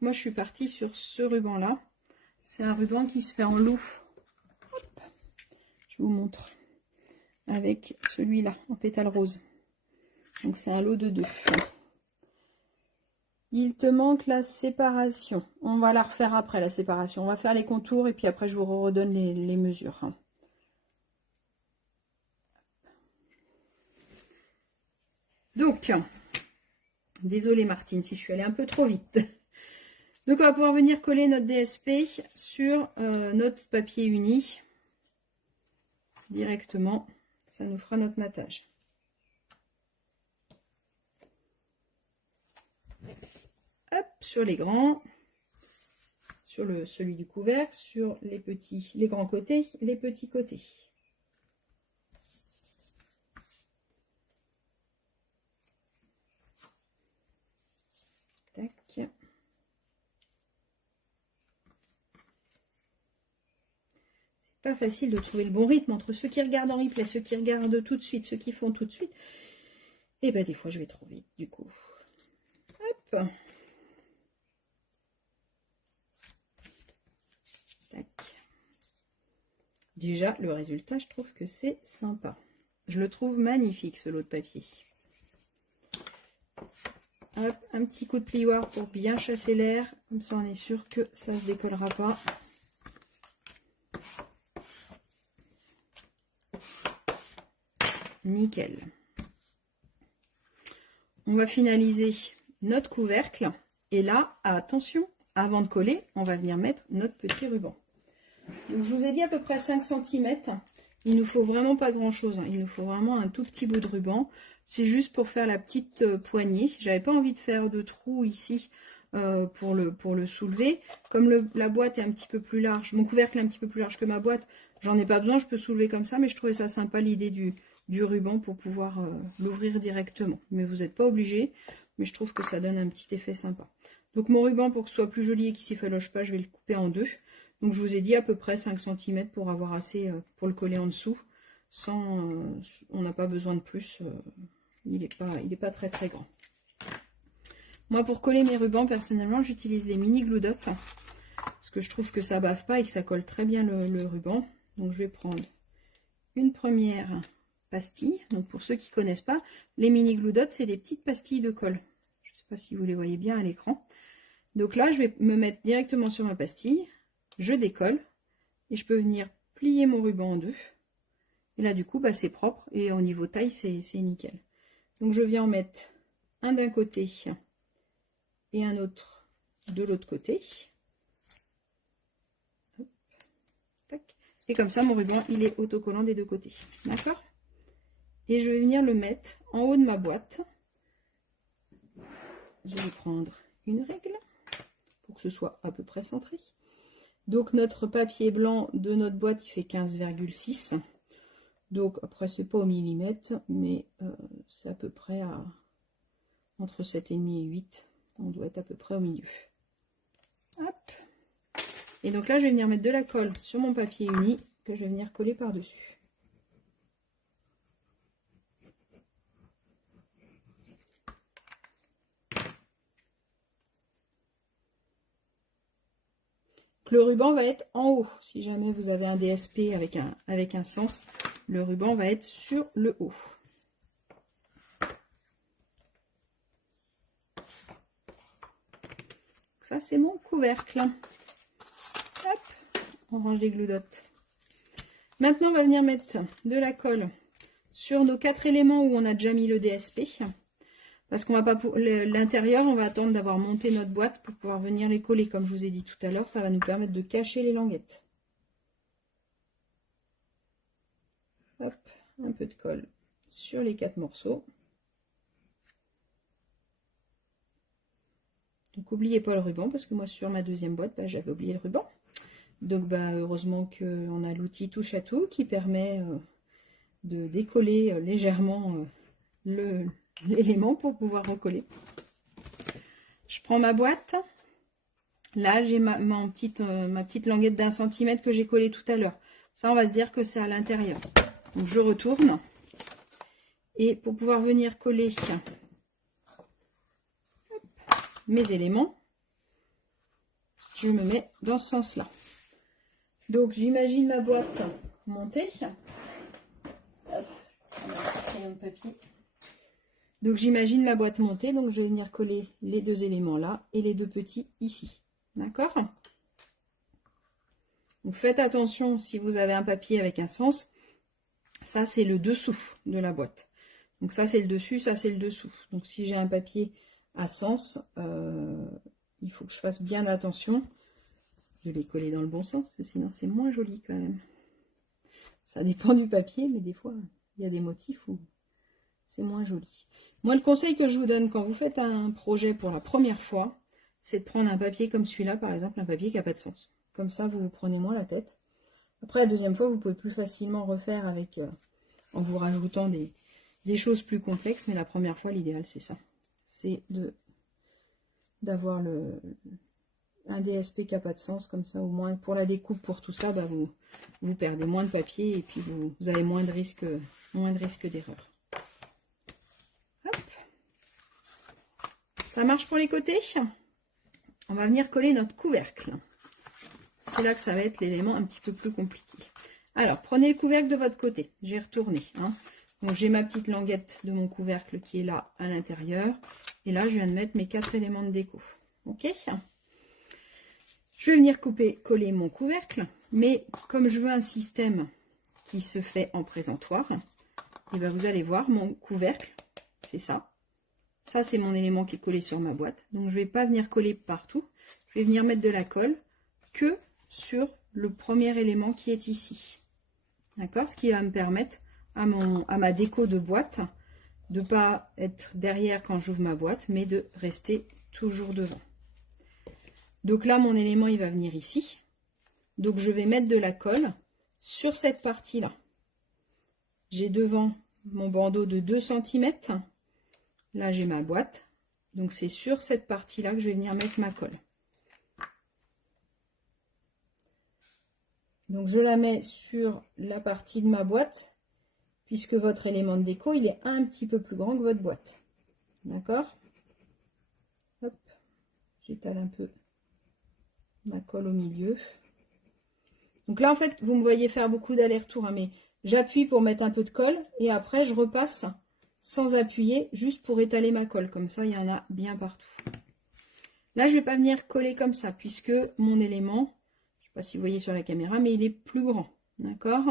Moi je suis partie sur ce ruban là. C'est un ruban qui se fait en lot. Hop, je vous montre. Avec celui-là en pétale rose. Donc c'est un lot de 2. Il te manque la séparation. On va la refaire après la séparation. On va faire les contours et puis après je vous redonne les mesures. Donc, désolée Martine si je suis allée un peu trop vite. Donc on va pouvoir venir coller notre DSP sur notre papier uni directement. Ça nous fera notre matage. Hop, sur les grands, sur celui du couvercle, sur les grands côtés, les petits côtés. Tac. C'est pas facile de trouver le bon rythme entre ceux qui regardent en replay, ceux qui regardent tout de suite, ceux qui font tout de suite. Et ben des fois je vais trop vite du coup. Hop. Tac. Déjà le résultat, je trouve que c'est sympa. Je le trouve magnifique ce lot de papier. Hop, un petit coup de plioir pour bien chasser l'air, comme ça on est sûr que ça ne se décollera pas. Nickel. On va finaliser notre couvercle et là, attention, avant de coller, on va venir mettre notre petit ruban. Donc je vous ai dit à peu près 5 cm. Il nous faut vraiment pas grand chose, hein. Il nous faut vraiment un tout petit bout de ruban. C'est juste pour faire la petite poignée. J'avais pas envie de faire de trou ici pour le soulever. Comme la boîte est un petit peu plus large, mon couvercle est un petit peu plus large que ma boîte, j'en ai pas besoin, je peux soulever comme ça, mais je trouvais ça sympa l'idée du ruban pour pouvoir l'ouvrir directement. Mais vous n'êtes pas obligé, mais je trouve que ça donne un petit effet sympa. Donc mon ruban, pour que ce soit plus joli et qu'il s'effaloche pas, je vais le couper en 2. Donc je vous ai dit à peu près 5 cm pour avoir assez pour le coller en dessous. On n'a pas besoin de plus. Il n'est pas très très grand. Moi pour coller mes rubans, personnellement, j'utilise les mini glue dots. Parce que je trouve que ça bave pas et que ça colle très bien le ruban. Donc je vais prendre une première pastille. Donc pour ceux qui ne connaissent pas, les mini glue dots, c'est des petites pastilles de colle. Je ne sais pas si vous les voyez bien à l'écran. Donc là, je vais me mettre directement sur ma pastille. Je décolle et je peux venir plier mon ruban en 2. Et là, du coup, bah, c'est propre et au niveau taille, c'est nickel. Donc, je viens en mettre un d'un côté et un autre de l'autre côté. Hop. Tac. Et comme ça, mon ruban, il est autocollant des deux côtés. D'accord? Et je vais venir le mettre en haut de ma boîte. Je vais prendre une règle pour que ce soit à peu près centré. Donc notre papier blanc de notre boîte, il fait 15,6. Donc après, c'est pas au millimètre, mais c'est à peu près entre 7,5 et 8. On doit être à peu près au milieu. Hop. Et donc là, je vais venir mettre de la colle sur mon papier uni que je vais venir coller par-dessus. Le ruban va être en haut. Si jamais vous avez un DSP avec un sens, le ruban va être sur le haut. Ça, c'est mon couvercle. Hop, on range les glue dots. Maintenant, on va venir mettre de la colle sur nos 4 éléments où on a déjà mis le DSP. Parce qu'on va pas pour l'intérieur, on va attendre d'avoir monté notre boîte pour pouvoir venir les coller. Comme je vous ai dit tout à l'heure, ça va nous permettre de cacher les languettes. Hop, un peu de colle sur les 4 morceaux. Donc n'oubliez pas le ruban, parce que moi sur ma deuxième boîte, bah, j'avais oublié le ruban. Donc bah, heureusement qu'on a l'outil touche à tout qui permet de décoller légèrement l'élément pour pouvoir recoller. Je prends ma boîte. Là, j'ai ma petite languette d'1 centimètre que j'ai collée tout à l'heure. Ça, on va se dire que c'est à l'intérieur. Donc, je retourne. Et pour pouvoir venir coller mes éléments, je me mets dans ce sens-là. Donc, j'imagine ma boîte montée. Hop, on a un crayon de papier. Donc, j'imagine ma boîte montée. Donc, je vais venir coller les deux éléments là et les deux petits ici. D'accord? Donc, faites attention si vous avez un papier avec un sens. Ça, c'est le dessous de la boîte. Donc, ça, c'est le dessus, ça, c'est le dessous. Donc, si j'ai un papier à sens, il faut que je fasse bien attention. Je vais les coller dans le bon sens, sinon c'est moins joli quand même. Ça dépend du papier, mais des fois, il y a des motifs où c'est moins joli. Moi, le conseil que je vous donne quand vous faites un projet pour la première fois, c'est de prendre un papier comme celui-là, par exemple, un papier qui n'a pas de sens. Comme ça, vous vous prenez moins la tête. Après, la deuxième fois, vous pouvez plus facilement refaire avec, en vous rajoutant des choses plus complexes, mais la première fois, l'idéal, c'est ça. C'est d'avoir un DSP qui n'a pas de sens, comme ça, au moins, pour la découpe, pour tout ça, bah, vous perdez moins de papier et puis vous avez moins de risques d'erreur. Ça marche pour les côtés. On va venir coller notre couvercle. C'est là que ça va être l'élément un petit peu plus compliqué. Alors, prenez le couvercle de votre côté. J'ai retourné. Hein. Donc, j'ai ma petite languette de mon couvercle qui est là à l'intérieur. Et là, je viens de mettre mes 4 éléments de déco. OK? Je vais venir coller mon couvercle. Mais comme je veux un système qui se fait en présentoir, et bien vous allez voir, mon couvercle, c'est ça. Ça, c'est mon élément qui est collé sur ma boîte. Donc, je ne vais pas venir coller partout. Je vais venir mettre de la colle que sur le premier élément qui est ici. D'accord? Ce qui va me permettre à ma déco de boîte de ne pas être derrière quand j'ouvre ma boîte, mais de rester toujours devant. Donc là, mon élément, il va venir ici. Donc, je vais mettre de la colle sur cette partie-là. J'ai devant mon bandeau de 2 cm. Là, j'ai ma boîte. Donc, c'est sur cette partie-là que je vais venir mettre ma colle. Donc, je la mets sur la partie de ma boîte, puisque votre élément de déco, il est un petit peu plus grand que votre boîte. D'accord? Hop, j'étale un peu ma colle au milieu. Donc là, en fait, vous me voyez faire beaucoup d'allers-retours, hein, mais j'appuie pour mettre un peu de colle et après, je repasse sans appuyer, juste pour étaler ma colle. Comme ça, il y en a bien partout. Là, je ne vais pas venir coller comme ça, puisque mon élément, je ne sais pas si vous voyez sur la caméra, mais il est plus grand. D'accord?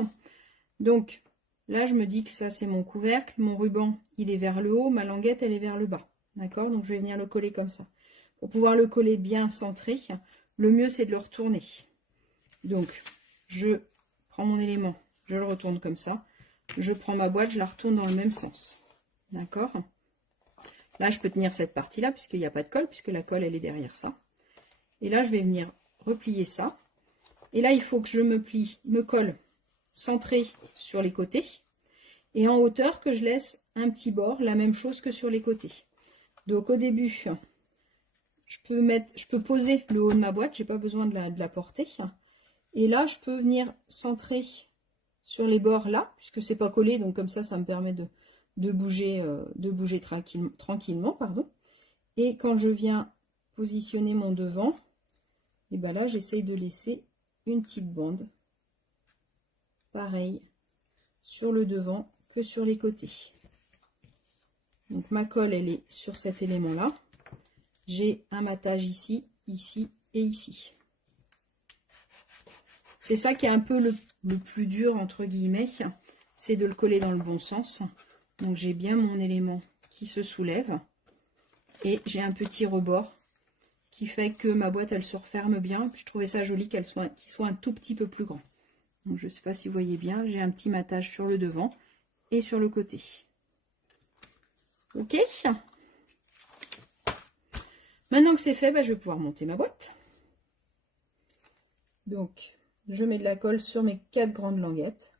Donc, là, je me dis que ça, c'est mon couvercle. Mon ruban, il est vers le haut. Ma languette, elle est vers le bas. D'accord? Donc, je vais venir le coller comme ça. Pour pouvoir le coller bien centré, le mieux, c'est de le retourner. Donc, je prends mon élément, je le retourne comme ça. Je prends ma boîte, je la retourne dans le même sens. D'accord? Là, je peux tenir cette partie-là, puisqu'il n'y a pas de colle, puisque la colle, elle est derrière ça. Et là, je vais venir replier ça. Et là, il faut que je me colle centré sur les côtés. Et en hauteur, que je laisse un petit bord, la même chose que sur les côtés. Donc, au début, je peux poser le haut de ma boîte. Je n'ai pas besoin de la porter. Et là, je peux venir centrer sur les bords là, puisque c'est pas collé. Donc, comme ça me permet de bouger tranquillement, pardon. Et quand je viens positionner mon devant, et ben là, j'essaye de laisser une petite bande, pareil, sur le devant que sur les côtés. Donc, ma colle, elle est sur cet élément-là. J'ai un matage ici, ici et ici. C'est ça qui est un peu le plus dur, entre guillemets, c'est de le coller dans le bon sens. Donc, j'ai bien mon élément qui se soulève et j'ai un petit rebord qui fait que ma boîte, elle se referme bien. Je trouvais ça joli qu'il soit un tout petit peu plus grand. Donc, je ne sais pas si vous voyez bien, j'ai un petit matage sur le devant et sur le côté. Ok? Maintenant que c'est fait, je vais pouvoir monter ma boîte. Donc, je mets de la colle sur mes 4 grandes languettes.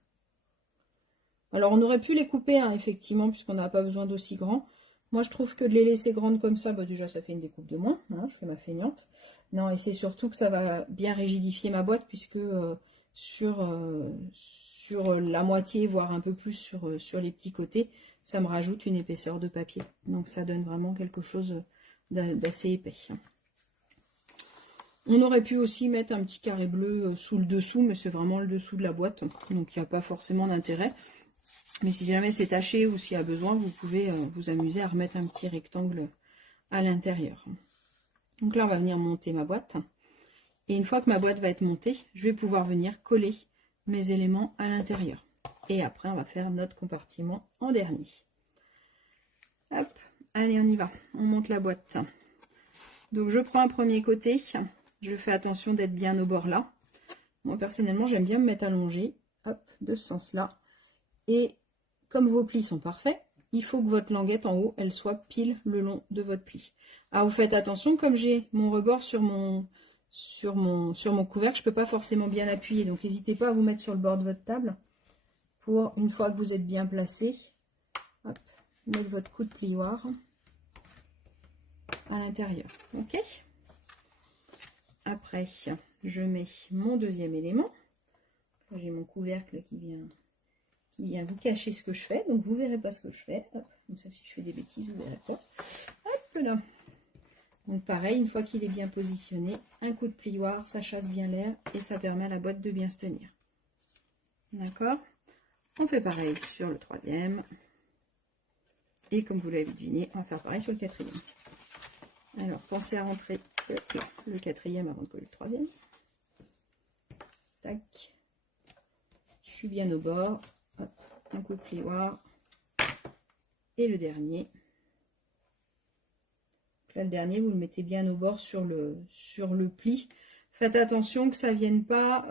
Alors on aurait pu les couper, hein, effectivement, puisqu'on n'a pas besoin d'aussi grands. Moi je trouve que de les laisser grandes comme ça, bah, déjà ça fait une découpe de moins, hein, je fais ma feignante. Non, et c'est surtout que ça va bien rigidifier ma boîte, puisque sur la moitié, voire un peu plus sur les petits côtés, ça me rajoute une épaisseur de papier. Donc ça donne vraiment quelque chose d'assez épais. On aurait pu aussi mettre un petit carré bleu sous le dessous, mais c'est vraiment le dessous de la boîte, donc il n'y a pas forcément d'intérêt. Mais si jamais c'est taché ou s'il y a besoin, vous pouvez vous amuser à remettre un petit rectangle à l'intérieur. Donc là, on va venir monter ma boîte. Et une fois que ma boîte va être montée, je vais pouvoir venir coller mes éléments à l'intérieur. Et après, on va faire notre compartiment en dernier. Hop, allez, on y va. On monte la boîte. Donc, je prends un premier côté. Je fais attention d'être bien au bord là. Moi, personnellement, j'aime bien me mettre allongé. Hop, de ce sens-là. Et comme vos plis sont parfaits, il faut que votre languette en haut, elle soit pile le long de votre pli. Alors, vous faites attention, comme j'ai mon rebord sur mon couvercle, je ne peux pas forcément bien appuyer. Donc, n'hésitez pas à vous mettre sur le bord de votre table pour, une fois que vous êtes bien placé, hop, mettre votre coup de plioir à l'intérieur. Ok. Après, je mets mon deuxième élément. J'ai mon couvercle qui vient vous cacher ce que je fais. Donc, vous ne verrez pas ce que je fais. Hop, comme ça, si je fais des bêtises, vous ne verrez pas. Hop là. Donc, pareil, une fois qu'il est bien positionné, un coup de plioir, ça chasse bien l'air et ça permet à la boîte de bien se tenir. D'accord? On fait pareil sur le troisième. Et comme vous l'avez deviné, on va faire pareil sur le quatrième. Alors, pensez à rentrer le quatrième avant de coller le troisième. Tac. Je suis bien au bord. Hop, un coup de plioir. Et le dernier. Donc là, le dernier, vous le mettez bien au bord sur le pli. Faites attention que ça ne vienne pas...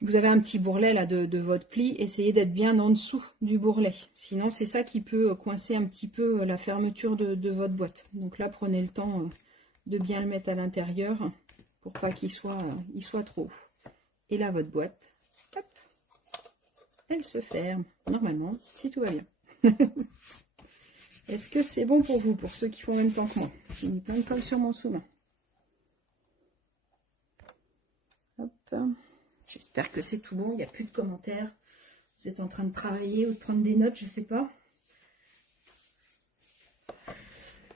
vous avez un petit bourrelet là de votre pli, essayez d'être bien en dessous du bourrelet. Sinon, c'est ça qui peut coincer un petit peu la fermeture de votre boîte. Donc là, prenez le temps de bien le mettre à l'intérieur pour pas qu'il soit trop haut. Et là, votre boîte, hop, elle se ferme normalement, si tout va bien. Est-ce que c'est bon pour vous, pour ceux qui font en même temps que moi? J'ai mis plein de colle sur mon sous-main. Hop. J'espère que c'est tout bon, il n'y a plus de commentaires. Vous êtes en train de travailler ou de prendre des notes, je ne sais pas.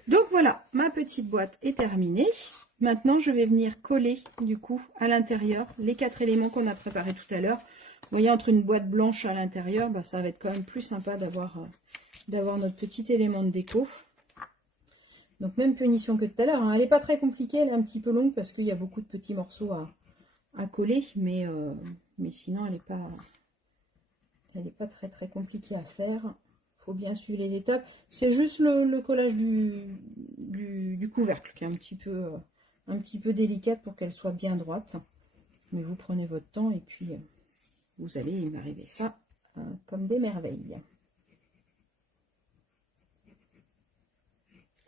Donc voilà, ma petite boîte est terminée. Maintenant, je vais venir coller du coup à l'intérieur les 4 éléments qu'on a préparés tout à l'heure. Vous voyez, entre une boîte blanche à l'intérieur, bah, ça va être quand même plus sympa d'avoir notre petit élément de déco. Donc même punition que tout à l'heure, hein. Elle n'est pas très compliquée, elle est un petit peu longue parce qu'il y a beaucoup de petits morceaux à coller, mais sinon elle n'est pas très très compliquée à faire. Il faut bien suivre les étapes. C'est juste le collage du couvercle qui est un petit peu délicate pour qu'elle soit bien droite. Mais vous prenez votre temps et puis vous allez m'arriver ça comme des merveilles.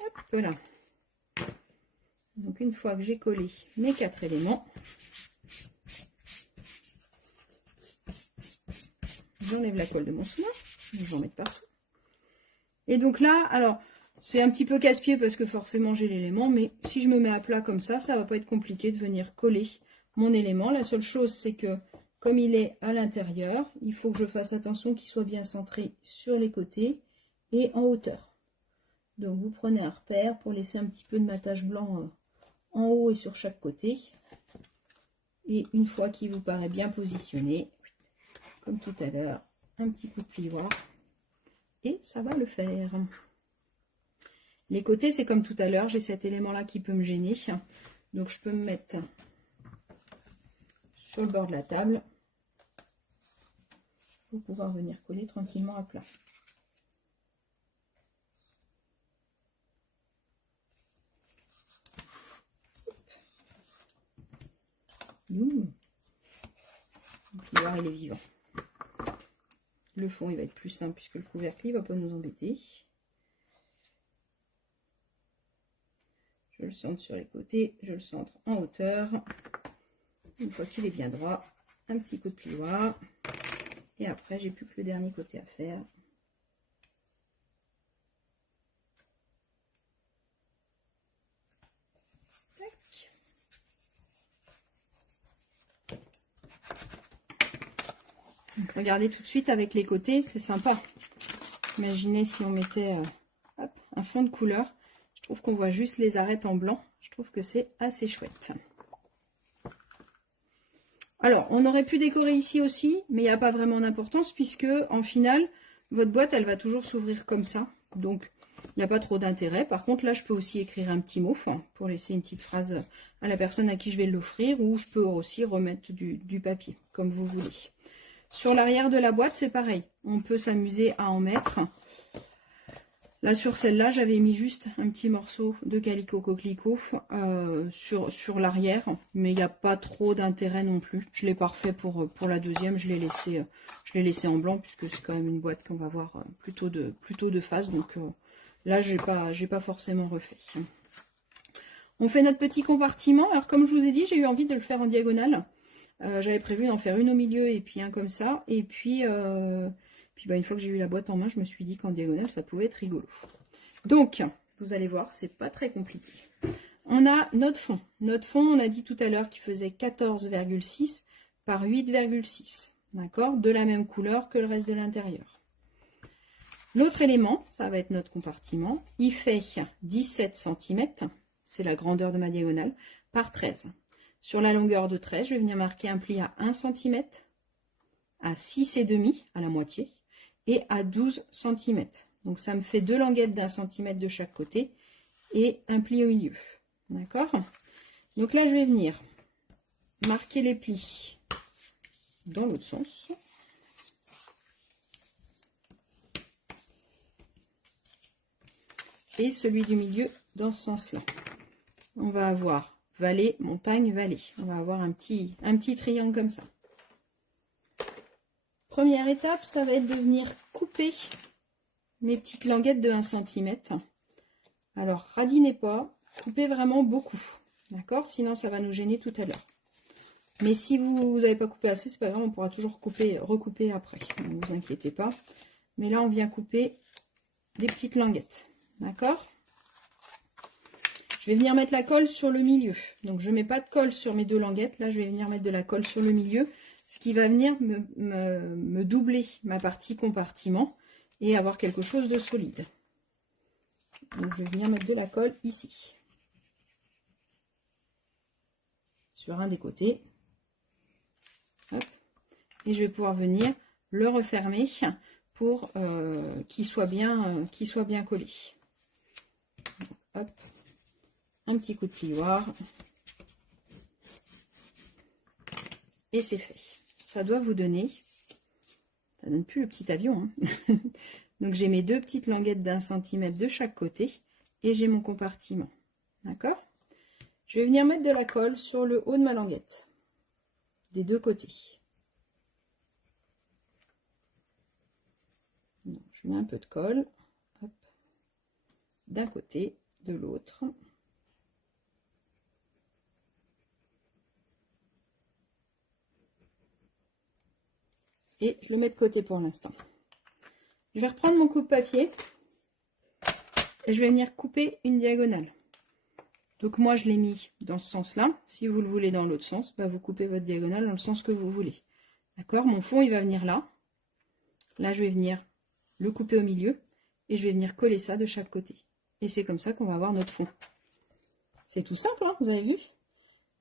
Hop, voilà. Donc une fois que j'ai collé mes 4 éléments, j'enlève la colle de mon soin, je vais en mettre partout. Et donc là, alors, c'est un petit peu casse-pied parce que forcément j'ai l'élément, mais si je me mets à plat comme ça va pas être compliqué de venir coller mon élément. La seule chose, c'est que comme il est à l'intérieur, il faut que je fasse attention qu'il soit bien centré sur les côtés et en hauteur. Donc vous prenez un repère pour laisser un petit peu de matage blanc en haut et sur chaque côté. Et une fois qu'il vous paraît bien positionné, comme tout à l'heure, un petit coup de plioir et ça va le faire. Les côtés, c'est comme tout à l'heure, j'ai cet élément là qui peut me gêner, donc je peux me mettre sur le bord de la table pour pouvoir venir coller tranquillement à plat. Le plioir il est vivant. Le fond il va être plus simple puisque le couvercle il va pas nous embêter. Je le centre sur les côtés, je le centre en hauteur. Une fois qu'il est bien droit, un petit coup de plioir. Et après, j'ai plus que le dernier côté à faire. Tac. Donc, regardez tout de suite avec les côtés, c'est sympa. Imaginez si on mettait hop, un fond de couleur. Je trouve qu'on voit juste les arêtes en blanc. Je trouve que c'est assez chouette. Alors, on aurait pu décorer ici aussi, mais il n'y a pas vraiment d'importance puisque, en finale, votre boîte, elle va toujours s'ouvrir comme ça. Donc, il n'y a pas trop d'intérêt. Par contre, là, je peux aussi écrire un petit mot pour laisser une petite phrase à la personne à qui je vais l'offrir, ou je peux aussi remettre du papier, comme vous voulez. Sur l'arrière de la boîte, c'est pareil. On peut s'amuser à en mettre. Là, sur celle-là, j'avais mis juste un petit morceau de calicot coquelicot sur l'arrière, mais il n'y a pas trop d'intérêt non plus. Je l'ai pas refait pour la deuxième, je l'ai laissé en blanc, puisque c'est quand même une boîte qu'on va voir plutôt de face. Donc là, j'ai pas forcément refait. On fait notre petit compartiment. Alors, comme je vous ai dit, j'ai eu envie de le faire en diagonale. J'avais prévu d'en faire une au milieu et puis un comme ça. Et puis une fois que j'ai eu la boîte en main, je me suis dit qu'en diagonale, ça pouvait être rigolo. Donc, vous allez voir, c'est pas très compliqué. On a notre fond. Notre fond, on a dit tout à l'heure qu'il faisait 14,6 par 8,6. D'accord? De la même couleur que le reste de l'intérieur. L'autre élément, ça va être notre compartiment. Il fait 17 cm. C'est la grandeur de ma diagonale, par 13. Sur la longueur de 13, je vais venir marquer un pli à 1 cm, à 6,5 à la moitié, et à 12 cm. Donc ça me fait 2 languettes d'1 cm de chaque côté, et un pli au milieu. D'accord? Donc là, je vais venir marquer les plis dans l'autre sens. Et celui du milieu dans ce sens-là. On va avoir vallée, montagne, vallée. On va avoir un petit triangle comme ça. Première étape, ça va être de venir couper mes petites languettes de 1 cm. Alors, radinez pas, coupez vraiment beaucoup. D'accord? Sinon, ça va nous gêner tout à l'heure. Mais si vous n'avez pas coupé assez, c'est pas grave, on pourra toujours recouper après. Ne vous inquiétez pas. Mais là, on vient couper des petites languettes. D'accord? Je vais venir mettre la colle sur le milieu. Donc, je ne mets pas de colle sur mes deux languettes. Là, je vais venir mettre de la colle sur le milieu. Ce qui va venir me doubler ma partie compartiment et avoir quelque chose de solide. Donc, je vais venir mettre de la colle ici. Sur un des côtés. Hop. Et je vais pouvoir venir le refermer pour qu'il soit bien collé. Hop. Un petit coup de plioir. Et c'est fait. Ça doit vous donner, ça donne plus le petit avion, hein. Donc j'ai mes deux petites languettes d'1 cm de chaque côté et j'ai mon compartiment. D'accord? Je vais venir mettre de la colle sur le haut de ma languette, des deux côtés. Donc, je mets un peu de colle, d'un côté, de l'autre. Et je le mets de côté pour l'instant. Je vais reprendre mon coupe-papier et je vais venir couper une diagonale. Donc moi je l'ai mis dans ce sens-là. Si vous le voulez dans l'autre sens, bah vous coupez votre diagonale dans le sens que vous voulez. D'accord? Mon fond il va venir là. Là je vais venir le couper au milieu et je vais venir coller ça de chaque côté. Et c'est comme ça qu'on va avoir notre fond. C'est tout simple, hein, vous avez vu?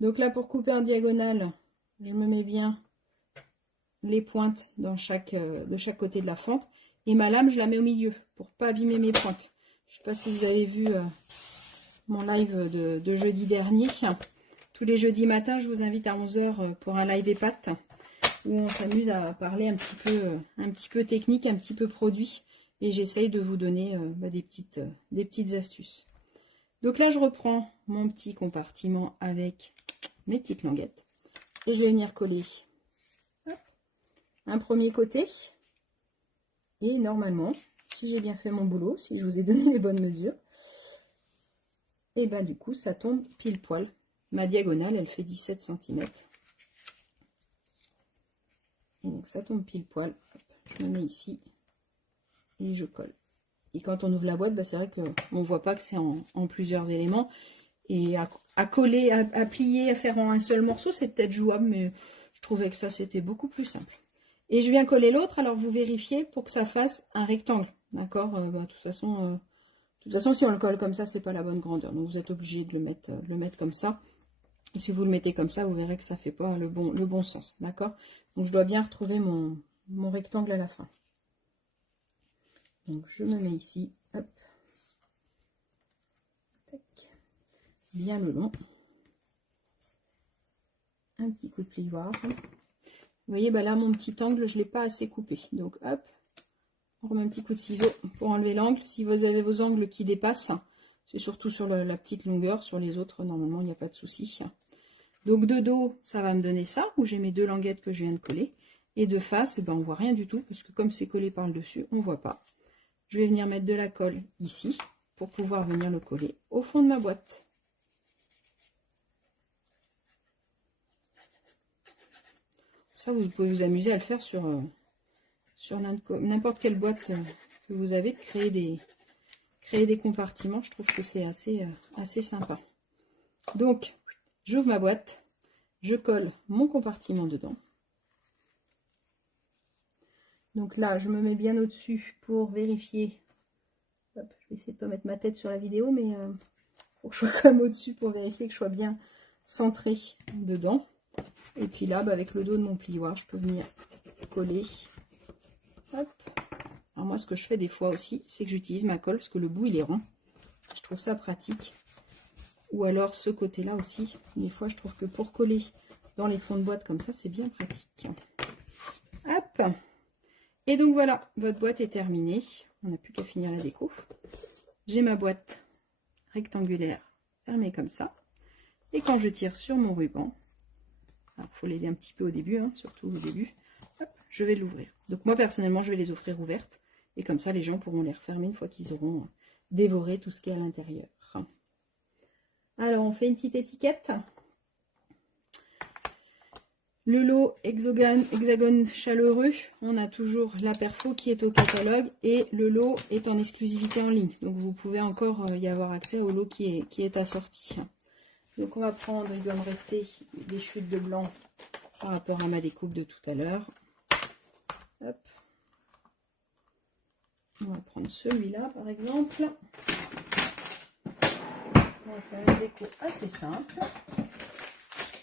Donc là pour couper en diagonale, je me mets bien les pointes de chaque côté de la fente et ma lame je la mets au milieu pour pas abîmer mes pointes. Je sais pas si vous avez vu mon live de jeudi dernier. Tous les jeudis matins je vous invite à 11 h pour un live épate où on s'amuse à parler un petit peu technique, un petit peu produit et j'essaye de vous donner des petites astuces. Donc là je reprends mon petit compartiment avec mes petites languettes et je vais venir coller un premier côté et normalement si j'ai bien fait mon boulot, si je vous ai donné les bonnes mesures, et ben du coup ça tombe pile poil. Ma diagonale elle fait 17 cm Et donc ça tombe pile poil. Hop, je le mets ici et je colle. Et quand on ouvre la boîte, bah, c'est vrai qu'on ne voit pas que c'est en plusieurs éléments. Et à coller, à plier, à faire en un seul morceau, c'est peut-être jouable, mais je trouvais que ça, c'était beaucoup plus simple. Et je viens coller l'autre, alors vous vérifiez pour que ça fasse un rectangle. D'accord, bah, de toute façon, si on le colle comme ça, c'est pas la bonne grandeur. Donc vous êtes obligé de le mettre comme ça. Et si vous le mettez comme ça, vous verrez que ça fait pas le bon sens. D'accord. Donc je dois bien retrouver mon rectangle à la fin. Donc je me mets ici. Hop. Tac. Bien le long. Un petit coup de plioir. Vous voyez, bah là, mon petit angle, je ne l'ai pas assez coupé. Donc, hop, on remet un petit coup de ciseau pour enlever l'angle. Si vous avez vos angles qui dépassent, c'est surtout sur la petite longueur. Sur les autres, normalement, il n'y a pas de souci. Donc, de dos, ça va me donner ça, où j'ai mes deux languettes que je viens de coller. Et de face, eh ben, on ne voit rien du tout, parce que comme c'est collé par le dessus, on ne voit pas. Je vais venir mettre de la colle ici, pour pouvoir venir le coller au fond de ma boîte. Ça, vous pouvez vous amuser à le faire sur n'importe quelle boîte que vous avez, de créer des compartiments. Je trouve que c'est assez sympa. Donc, j'ouvre ma boîte, je colle mon compartiment dedans. Donc là, je me mets bien au-dessus pour vérifier. Hop, je vais essayer de ne pas mettre ma tête sur la vidéo, mais il faut que je sois quand même au-dessus pour vérifier que je sois bien centrée dedans. Et puis là, bah, avec le dos de mon plioir, je peux venir coller. Hop. Alors moi, ce que je fais des fois aussi, c'est que j'utilise ma colle, parce que le bout, il est rond. Je trouve ça pratique. Ou alors, ce côté-là aussi, des fois, je trouve que pour coller dans les fonds de boîte comme ça, c'est bien pratique. Hop. Et donc, voilà, votre boîte est terminée. On n'a plus qu'à finir la déco. J'ai ma boîte rectangulaire fermée comme ça. Et quand je tire sur mon ruban, il faut l'aider un petit peu au début, hein, surtout au début, hop, je vais l'ouvrir. Donc moi personnellement je vais les offrir ouvertes et comme ça les gens pourront les refermer une fois qu'ils auront dévoré tout ce qui est à l'intérieur. Alors on fait une petite étiquette. Le lot hexagone chaleureux, on a toujours la perfo qui est au catalogue et le lot est en exclusivité en ligne. Donc vous pouvez encore y avoir accès au lot qui est assorti. Donc on va prendre, il doit me rester des chutes de blanc par rapport à ma découpe de tout à l'heure. Hop. On va prendre celui-là par exemple. On va faire une déco assez simple.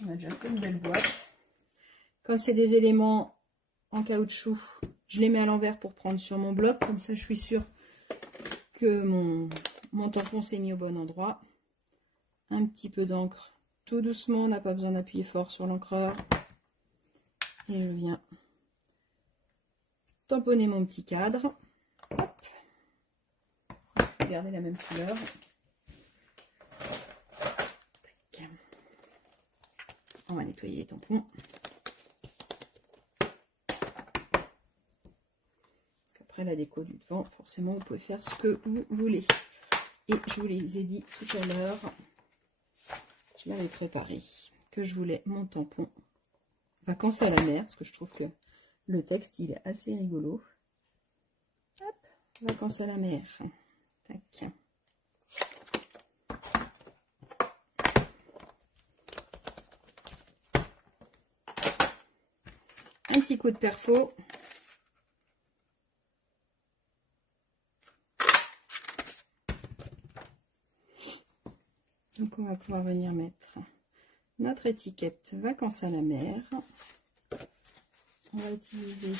On a déjà fait une belle boîte. Quand c'est des éléments en caoutchouc, je les mets à l'envers pour prendre sur mon bloc. Comme ça, je suis sûre que mon tampon s'est mis au bon endroit. Un petit peu d'encre tout doucement, on n'a pas besoin d'appuyer fort sur l'encreur. Et je viens tamponner mon petit cadre. Hop. Garder la même couleur. Tac. On va nettoyer les tampons. Après la déco du devant, forcément, vous pouvez faire ce que vous voulez. Et je vous les ai dit tout à l'heure, je l'avais préparé, que je voulais mon tampon vacances à la mer, parce que je trouve que le texte, il est assez rigolo. Hop, vacances à la mer. Tac. Un petit coup de perfo. Donc on va pouvoir venir mettre notre étiquette vacances à la mer. On va utiliser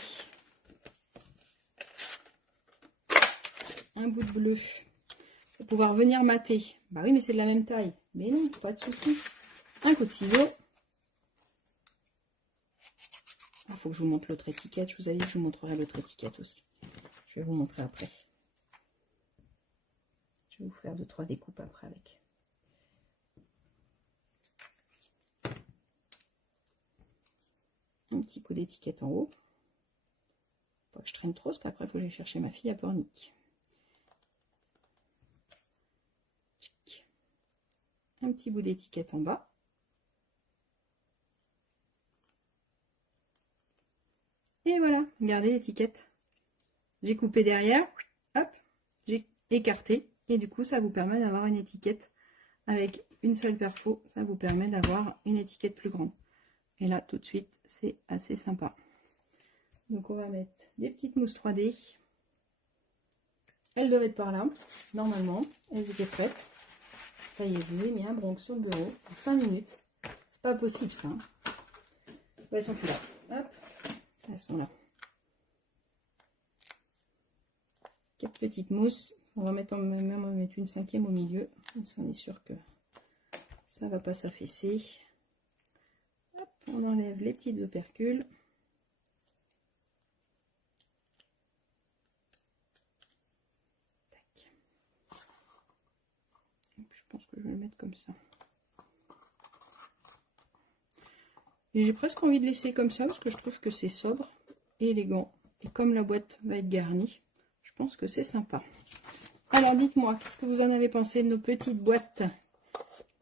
un bout de bleu pour pouvoir venir mater. Bah oui, mais c'est de la même taille. Mais non, pas de souci. Un coup de ciseau. Il faut que je vous montre l'autre étiquette. Je vous avais dit que je vous montrerai l'autre étiquette aussi. Je vais vous montrer après. Je vais vous faire 2-3 découpes après avec. Un petit coup d'étiquette en haut. Pas que je traîne trop, parce qu'après, il faut que j'aille chercher ma fille à Pornic. Un petit bout d'étiquette en bas. voilà, regardez l'étiquette. J'ai coupé derrière, hop, j'ai écarté. Et du coup, ça vous permet d'avoir une étiquette avec une seule perfo. Ça vous permet d'avoir une étiquette plus grande. Et là, tout de suite, c'est assez sympa. Donc, on va mettre des petites mousses 3D. Elles doivent être par là, normalement. Elles étaient prêtes. Ça y est, je vous ai mis un bronze sur le bureau en 5 minutes. C'est pas possible, ça. Ouais, elles sont plus là. Hop, elles sont là. 4 petites mousses. On va mettre une 5e au milieu. Comme ça, on est sûr que ça va pas s'affaisser. Hop, on enlève les petites opercules. Tac. Je pense que je vais le mettre comme ça. Et j'ai presque envie de laisser comme ça parce que je trouve que c'est sobre et élégant. Et comme la boîte va être garnie, je pense que c'est sympa. Alors dites-moi, qu'est-ce que vous en avez pensé de nos petites boîtes?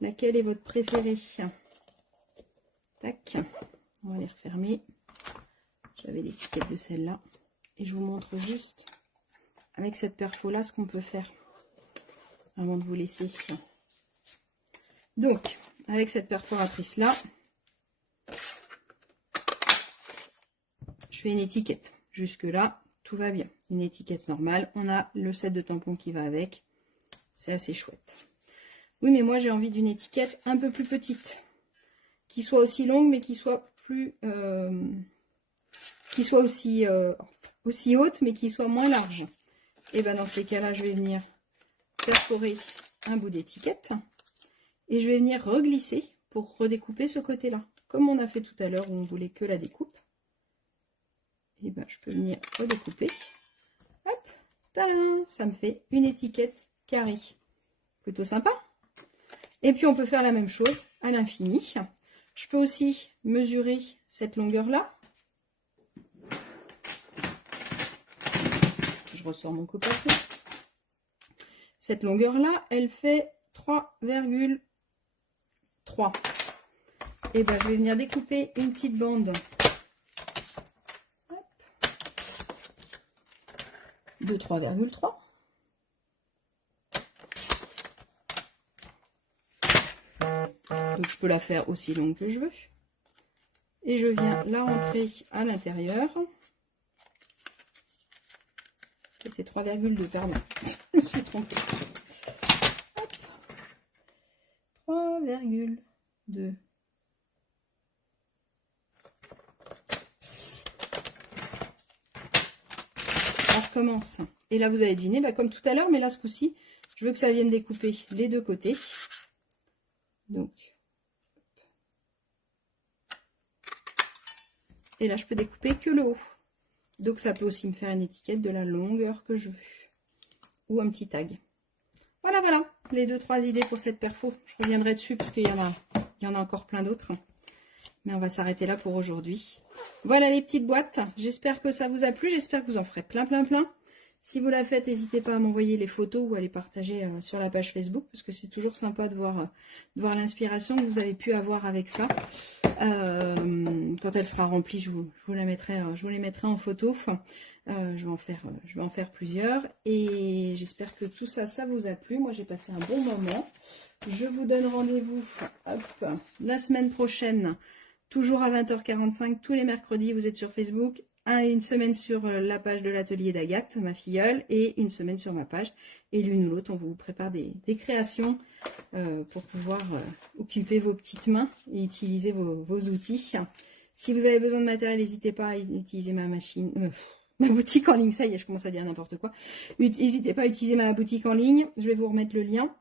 Laquelle est votre préférée? Tac, on va les refermer. J'avais l'étiquette de celle-là. Et je vous montre juste avec cette perfo-là ce qu'on peut faire avant de vous laisser. Donc, avec cette perforatrice-là, je fais une étiquette. Jusque-là, tout va bien. Une étiquette normale. On a le set de tampons qui va avec. C'est assez chouette. Oui, mais moi, j'ai envie d'une étiquette un peu plus petite. Qui soit aussi longue, mais qui soit plus... qui soit aussi haute, mais qui soit moins large. Et bien, dans ces cas-là, je vais venir perforer un bout d'étiquette. Et je vais venir reglisser pour redécouper ce côté-là. Comme on a fait tout à l'heure où on voulait que la découpe. Et ben, je peux venir redécouper. Hop, tadam, ça me fait une étiquette carrée. Plutôt sympa. Et puis, on peut faire la même chose à l'infini. Je peux aussi mesurer cette longueur-là. Je ressors mon copain. Cette longueur-là, elle fait 3,3. Et ben, je vais venir découper une petite bande de 3,3. Donc je peux la faire aussi longue que je veux. Et je viens la rentrer à l'intérieur. C'était 3,2, pardon. Je me suis trompée. 3,2. On recommence. Et là, vous avez deviné, bah, comme tout à l'heure, mais là, ce coup-ci, je veux que ça vienne découper les deux côtés. Donc, et là, je peux découper que le haut. Donc, ça peut aussi me faire une étiquette de la longueur que je veux. Ou un petit tag. Voilà, voilà, les 2-3 idées pour cette perfo. Je reviendrai dessus parce qu'il y en a encore plein d'autres. Mais on va s'arrêter là pour aujourd'hui. Voilà les petites boîtes. J'espère que ça vous a plu. J'espère que vous en ferez plein, plein, plein. Si vous la faites, n'hésitez pas à m'envoyer les photos ou à les partager sur la page Facebook. Parce que c'est toujours sympa de voir l'inspiration que vous avez pu avoir avec ça. Quand elle sera remplie, je vous les mettrai en photo. Je vais en faire plusieurs. Et j'espère que tout ça, ça vous a plu. Moi, j'ai passé un bon moment. Je vous donne rendez-vous la semaine prochaine. Toujours à 20h45, tous les mercredis, vous êtes sur Facebook. Une semaine sur la page de l'atelier d'Agathe, ma filleule, et une semaine sur ma page. Et l'une ou l'autre, on vous prépare des créations pour pouvoir occuper vos petites mains et utiliser vos outils. Si vous avez besoin de matériel, n'hésitez pas à utiliser ma boutique en ligne. Ça y est, je commence à dire n'importe quoi. N'hésitez pas à utiliser ma boutique en ligne. Je vais vous remettre le lien.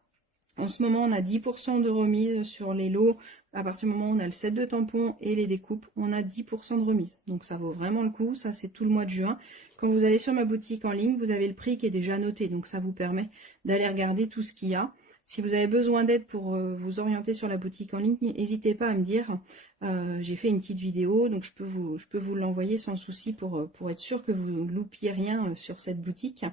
En ce moment, on a 10% de remise sur les lots. À partir du moment où on a le set de tampons et les découpes, on a 10% de remise. Donc ça vaut vraiment le coup. Ça, c'est tout le mois de juin. Quand vous allez sur ma boutique en ligne, vous avez le prix qui est déjà noté. Donc ça vous permet d'aller regarder tout ce qu'il y a. Si vous avez besoin d'aide pour vous orienter sur la boutique en ligne, n'hésitez pas à me dire. J'ai fait une petite vidéo, donc je peux vous l'envoyer sans souci pour être sûr que vous ne loupiez rien sur cette boutique.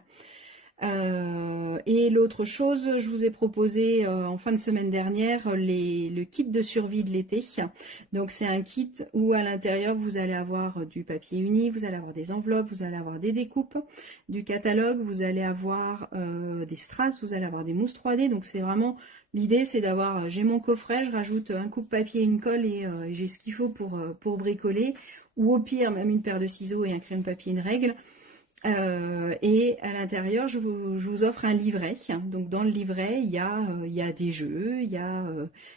Et l'autre chose, je vous ai proposé en fin de semaine dernière le kit de survie de l'été. Donc c'est un kit où à l'intérieur vous allez avoir du papier uni, vous allez avoir des enveloppes, vous allez avoir des découpes, du catalogue, vous allez avoir des strass, vous allez avoir des mousses 3D. Donc c'est vraiment l'idée, c'est d'avoir, j'ai mon coffret, je rajoute un coupe-papier, une colle et j'ai ce qu'il faut pour bricoler, ou au pire même une paire de ciseaux et un crayon de papier, une règle. Et à l'intérieur, je vous offre un livret. Donc dans le livret, il y a des jeux, il y a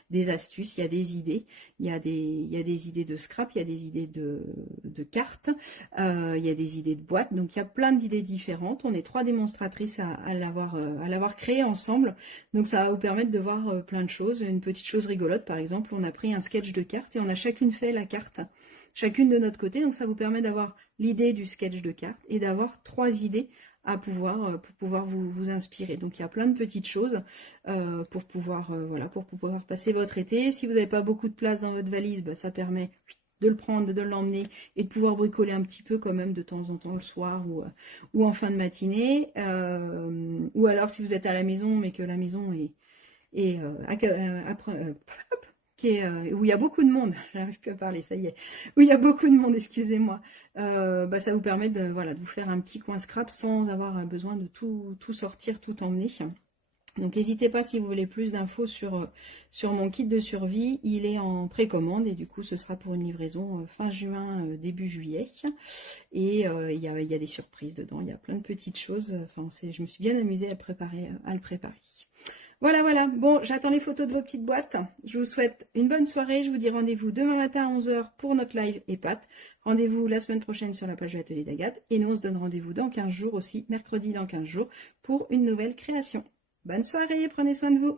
des astuces, il y a des idées. Il y a des idées de scrap, il y a des idées de cartes, il y a des idées de boîtes. Donc il y a plein d'idées différentes. On est 3 démonstratrices à l'avoir créé ensemble. Donc ça va vous permettre de voir plein de choses. Une petite chose rigolote, par exemple, on a pris un sketch de cartes et on a chacune fait la carte, chacune de notre côté. Donc ça vous permet d'avoir l'idée du sketch de carte et d'avoir 3 idées pour pouvoir vous inspirer. Donc il y a plein de petites choses pour pouvoir passer votre été. Si vous n'avez pas beaucoup de place dans votre valise, bah, ça permet de le prendre, de l'emmener et de pouvoir bricoler un petit peu quand même de temps en temps le soir ou en fin de matinée. Ou alors si vous êtes à la maison mais que la maison est où il y a beaucoup de monde, j'arrive plus à parler, ça y est, où il y a beaucoup de monde, excusez-moi, bah, ça vous permet de vous faire un petit coin scrap sans avoir besoin de tout sortir, tout emmener. Donc n'hésitez pas si vous voulez plus d'infos sur mon kit de survie, il est en précommande et du coup ce sera pour une livraison fin juin, début juillet. Et il y a des surprises dedans, il y a plein de petites choses, enfin, je me suis bien amusée à le préparer. Voilà, voilà. Bon, j'attends les photos de vos petites boîtes. Je vous souhaite une bonne soirée. Je vous dis rendez-vous demain matin à 11 h pour notre live et pâtes. Rendez-vous la semaine prochaine sur la page de l'atelier d'Agathe. Et nous, on se donne rendez-vous dans 15 jours aussi, mercredi dans 15 jours, pour une nouvelle création. Bonne soirée, prenez soin de vous.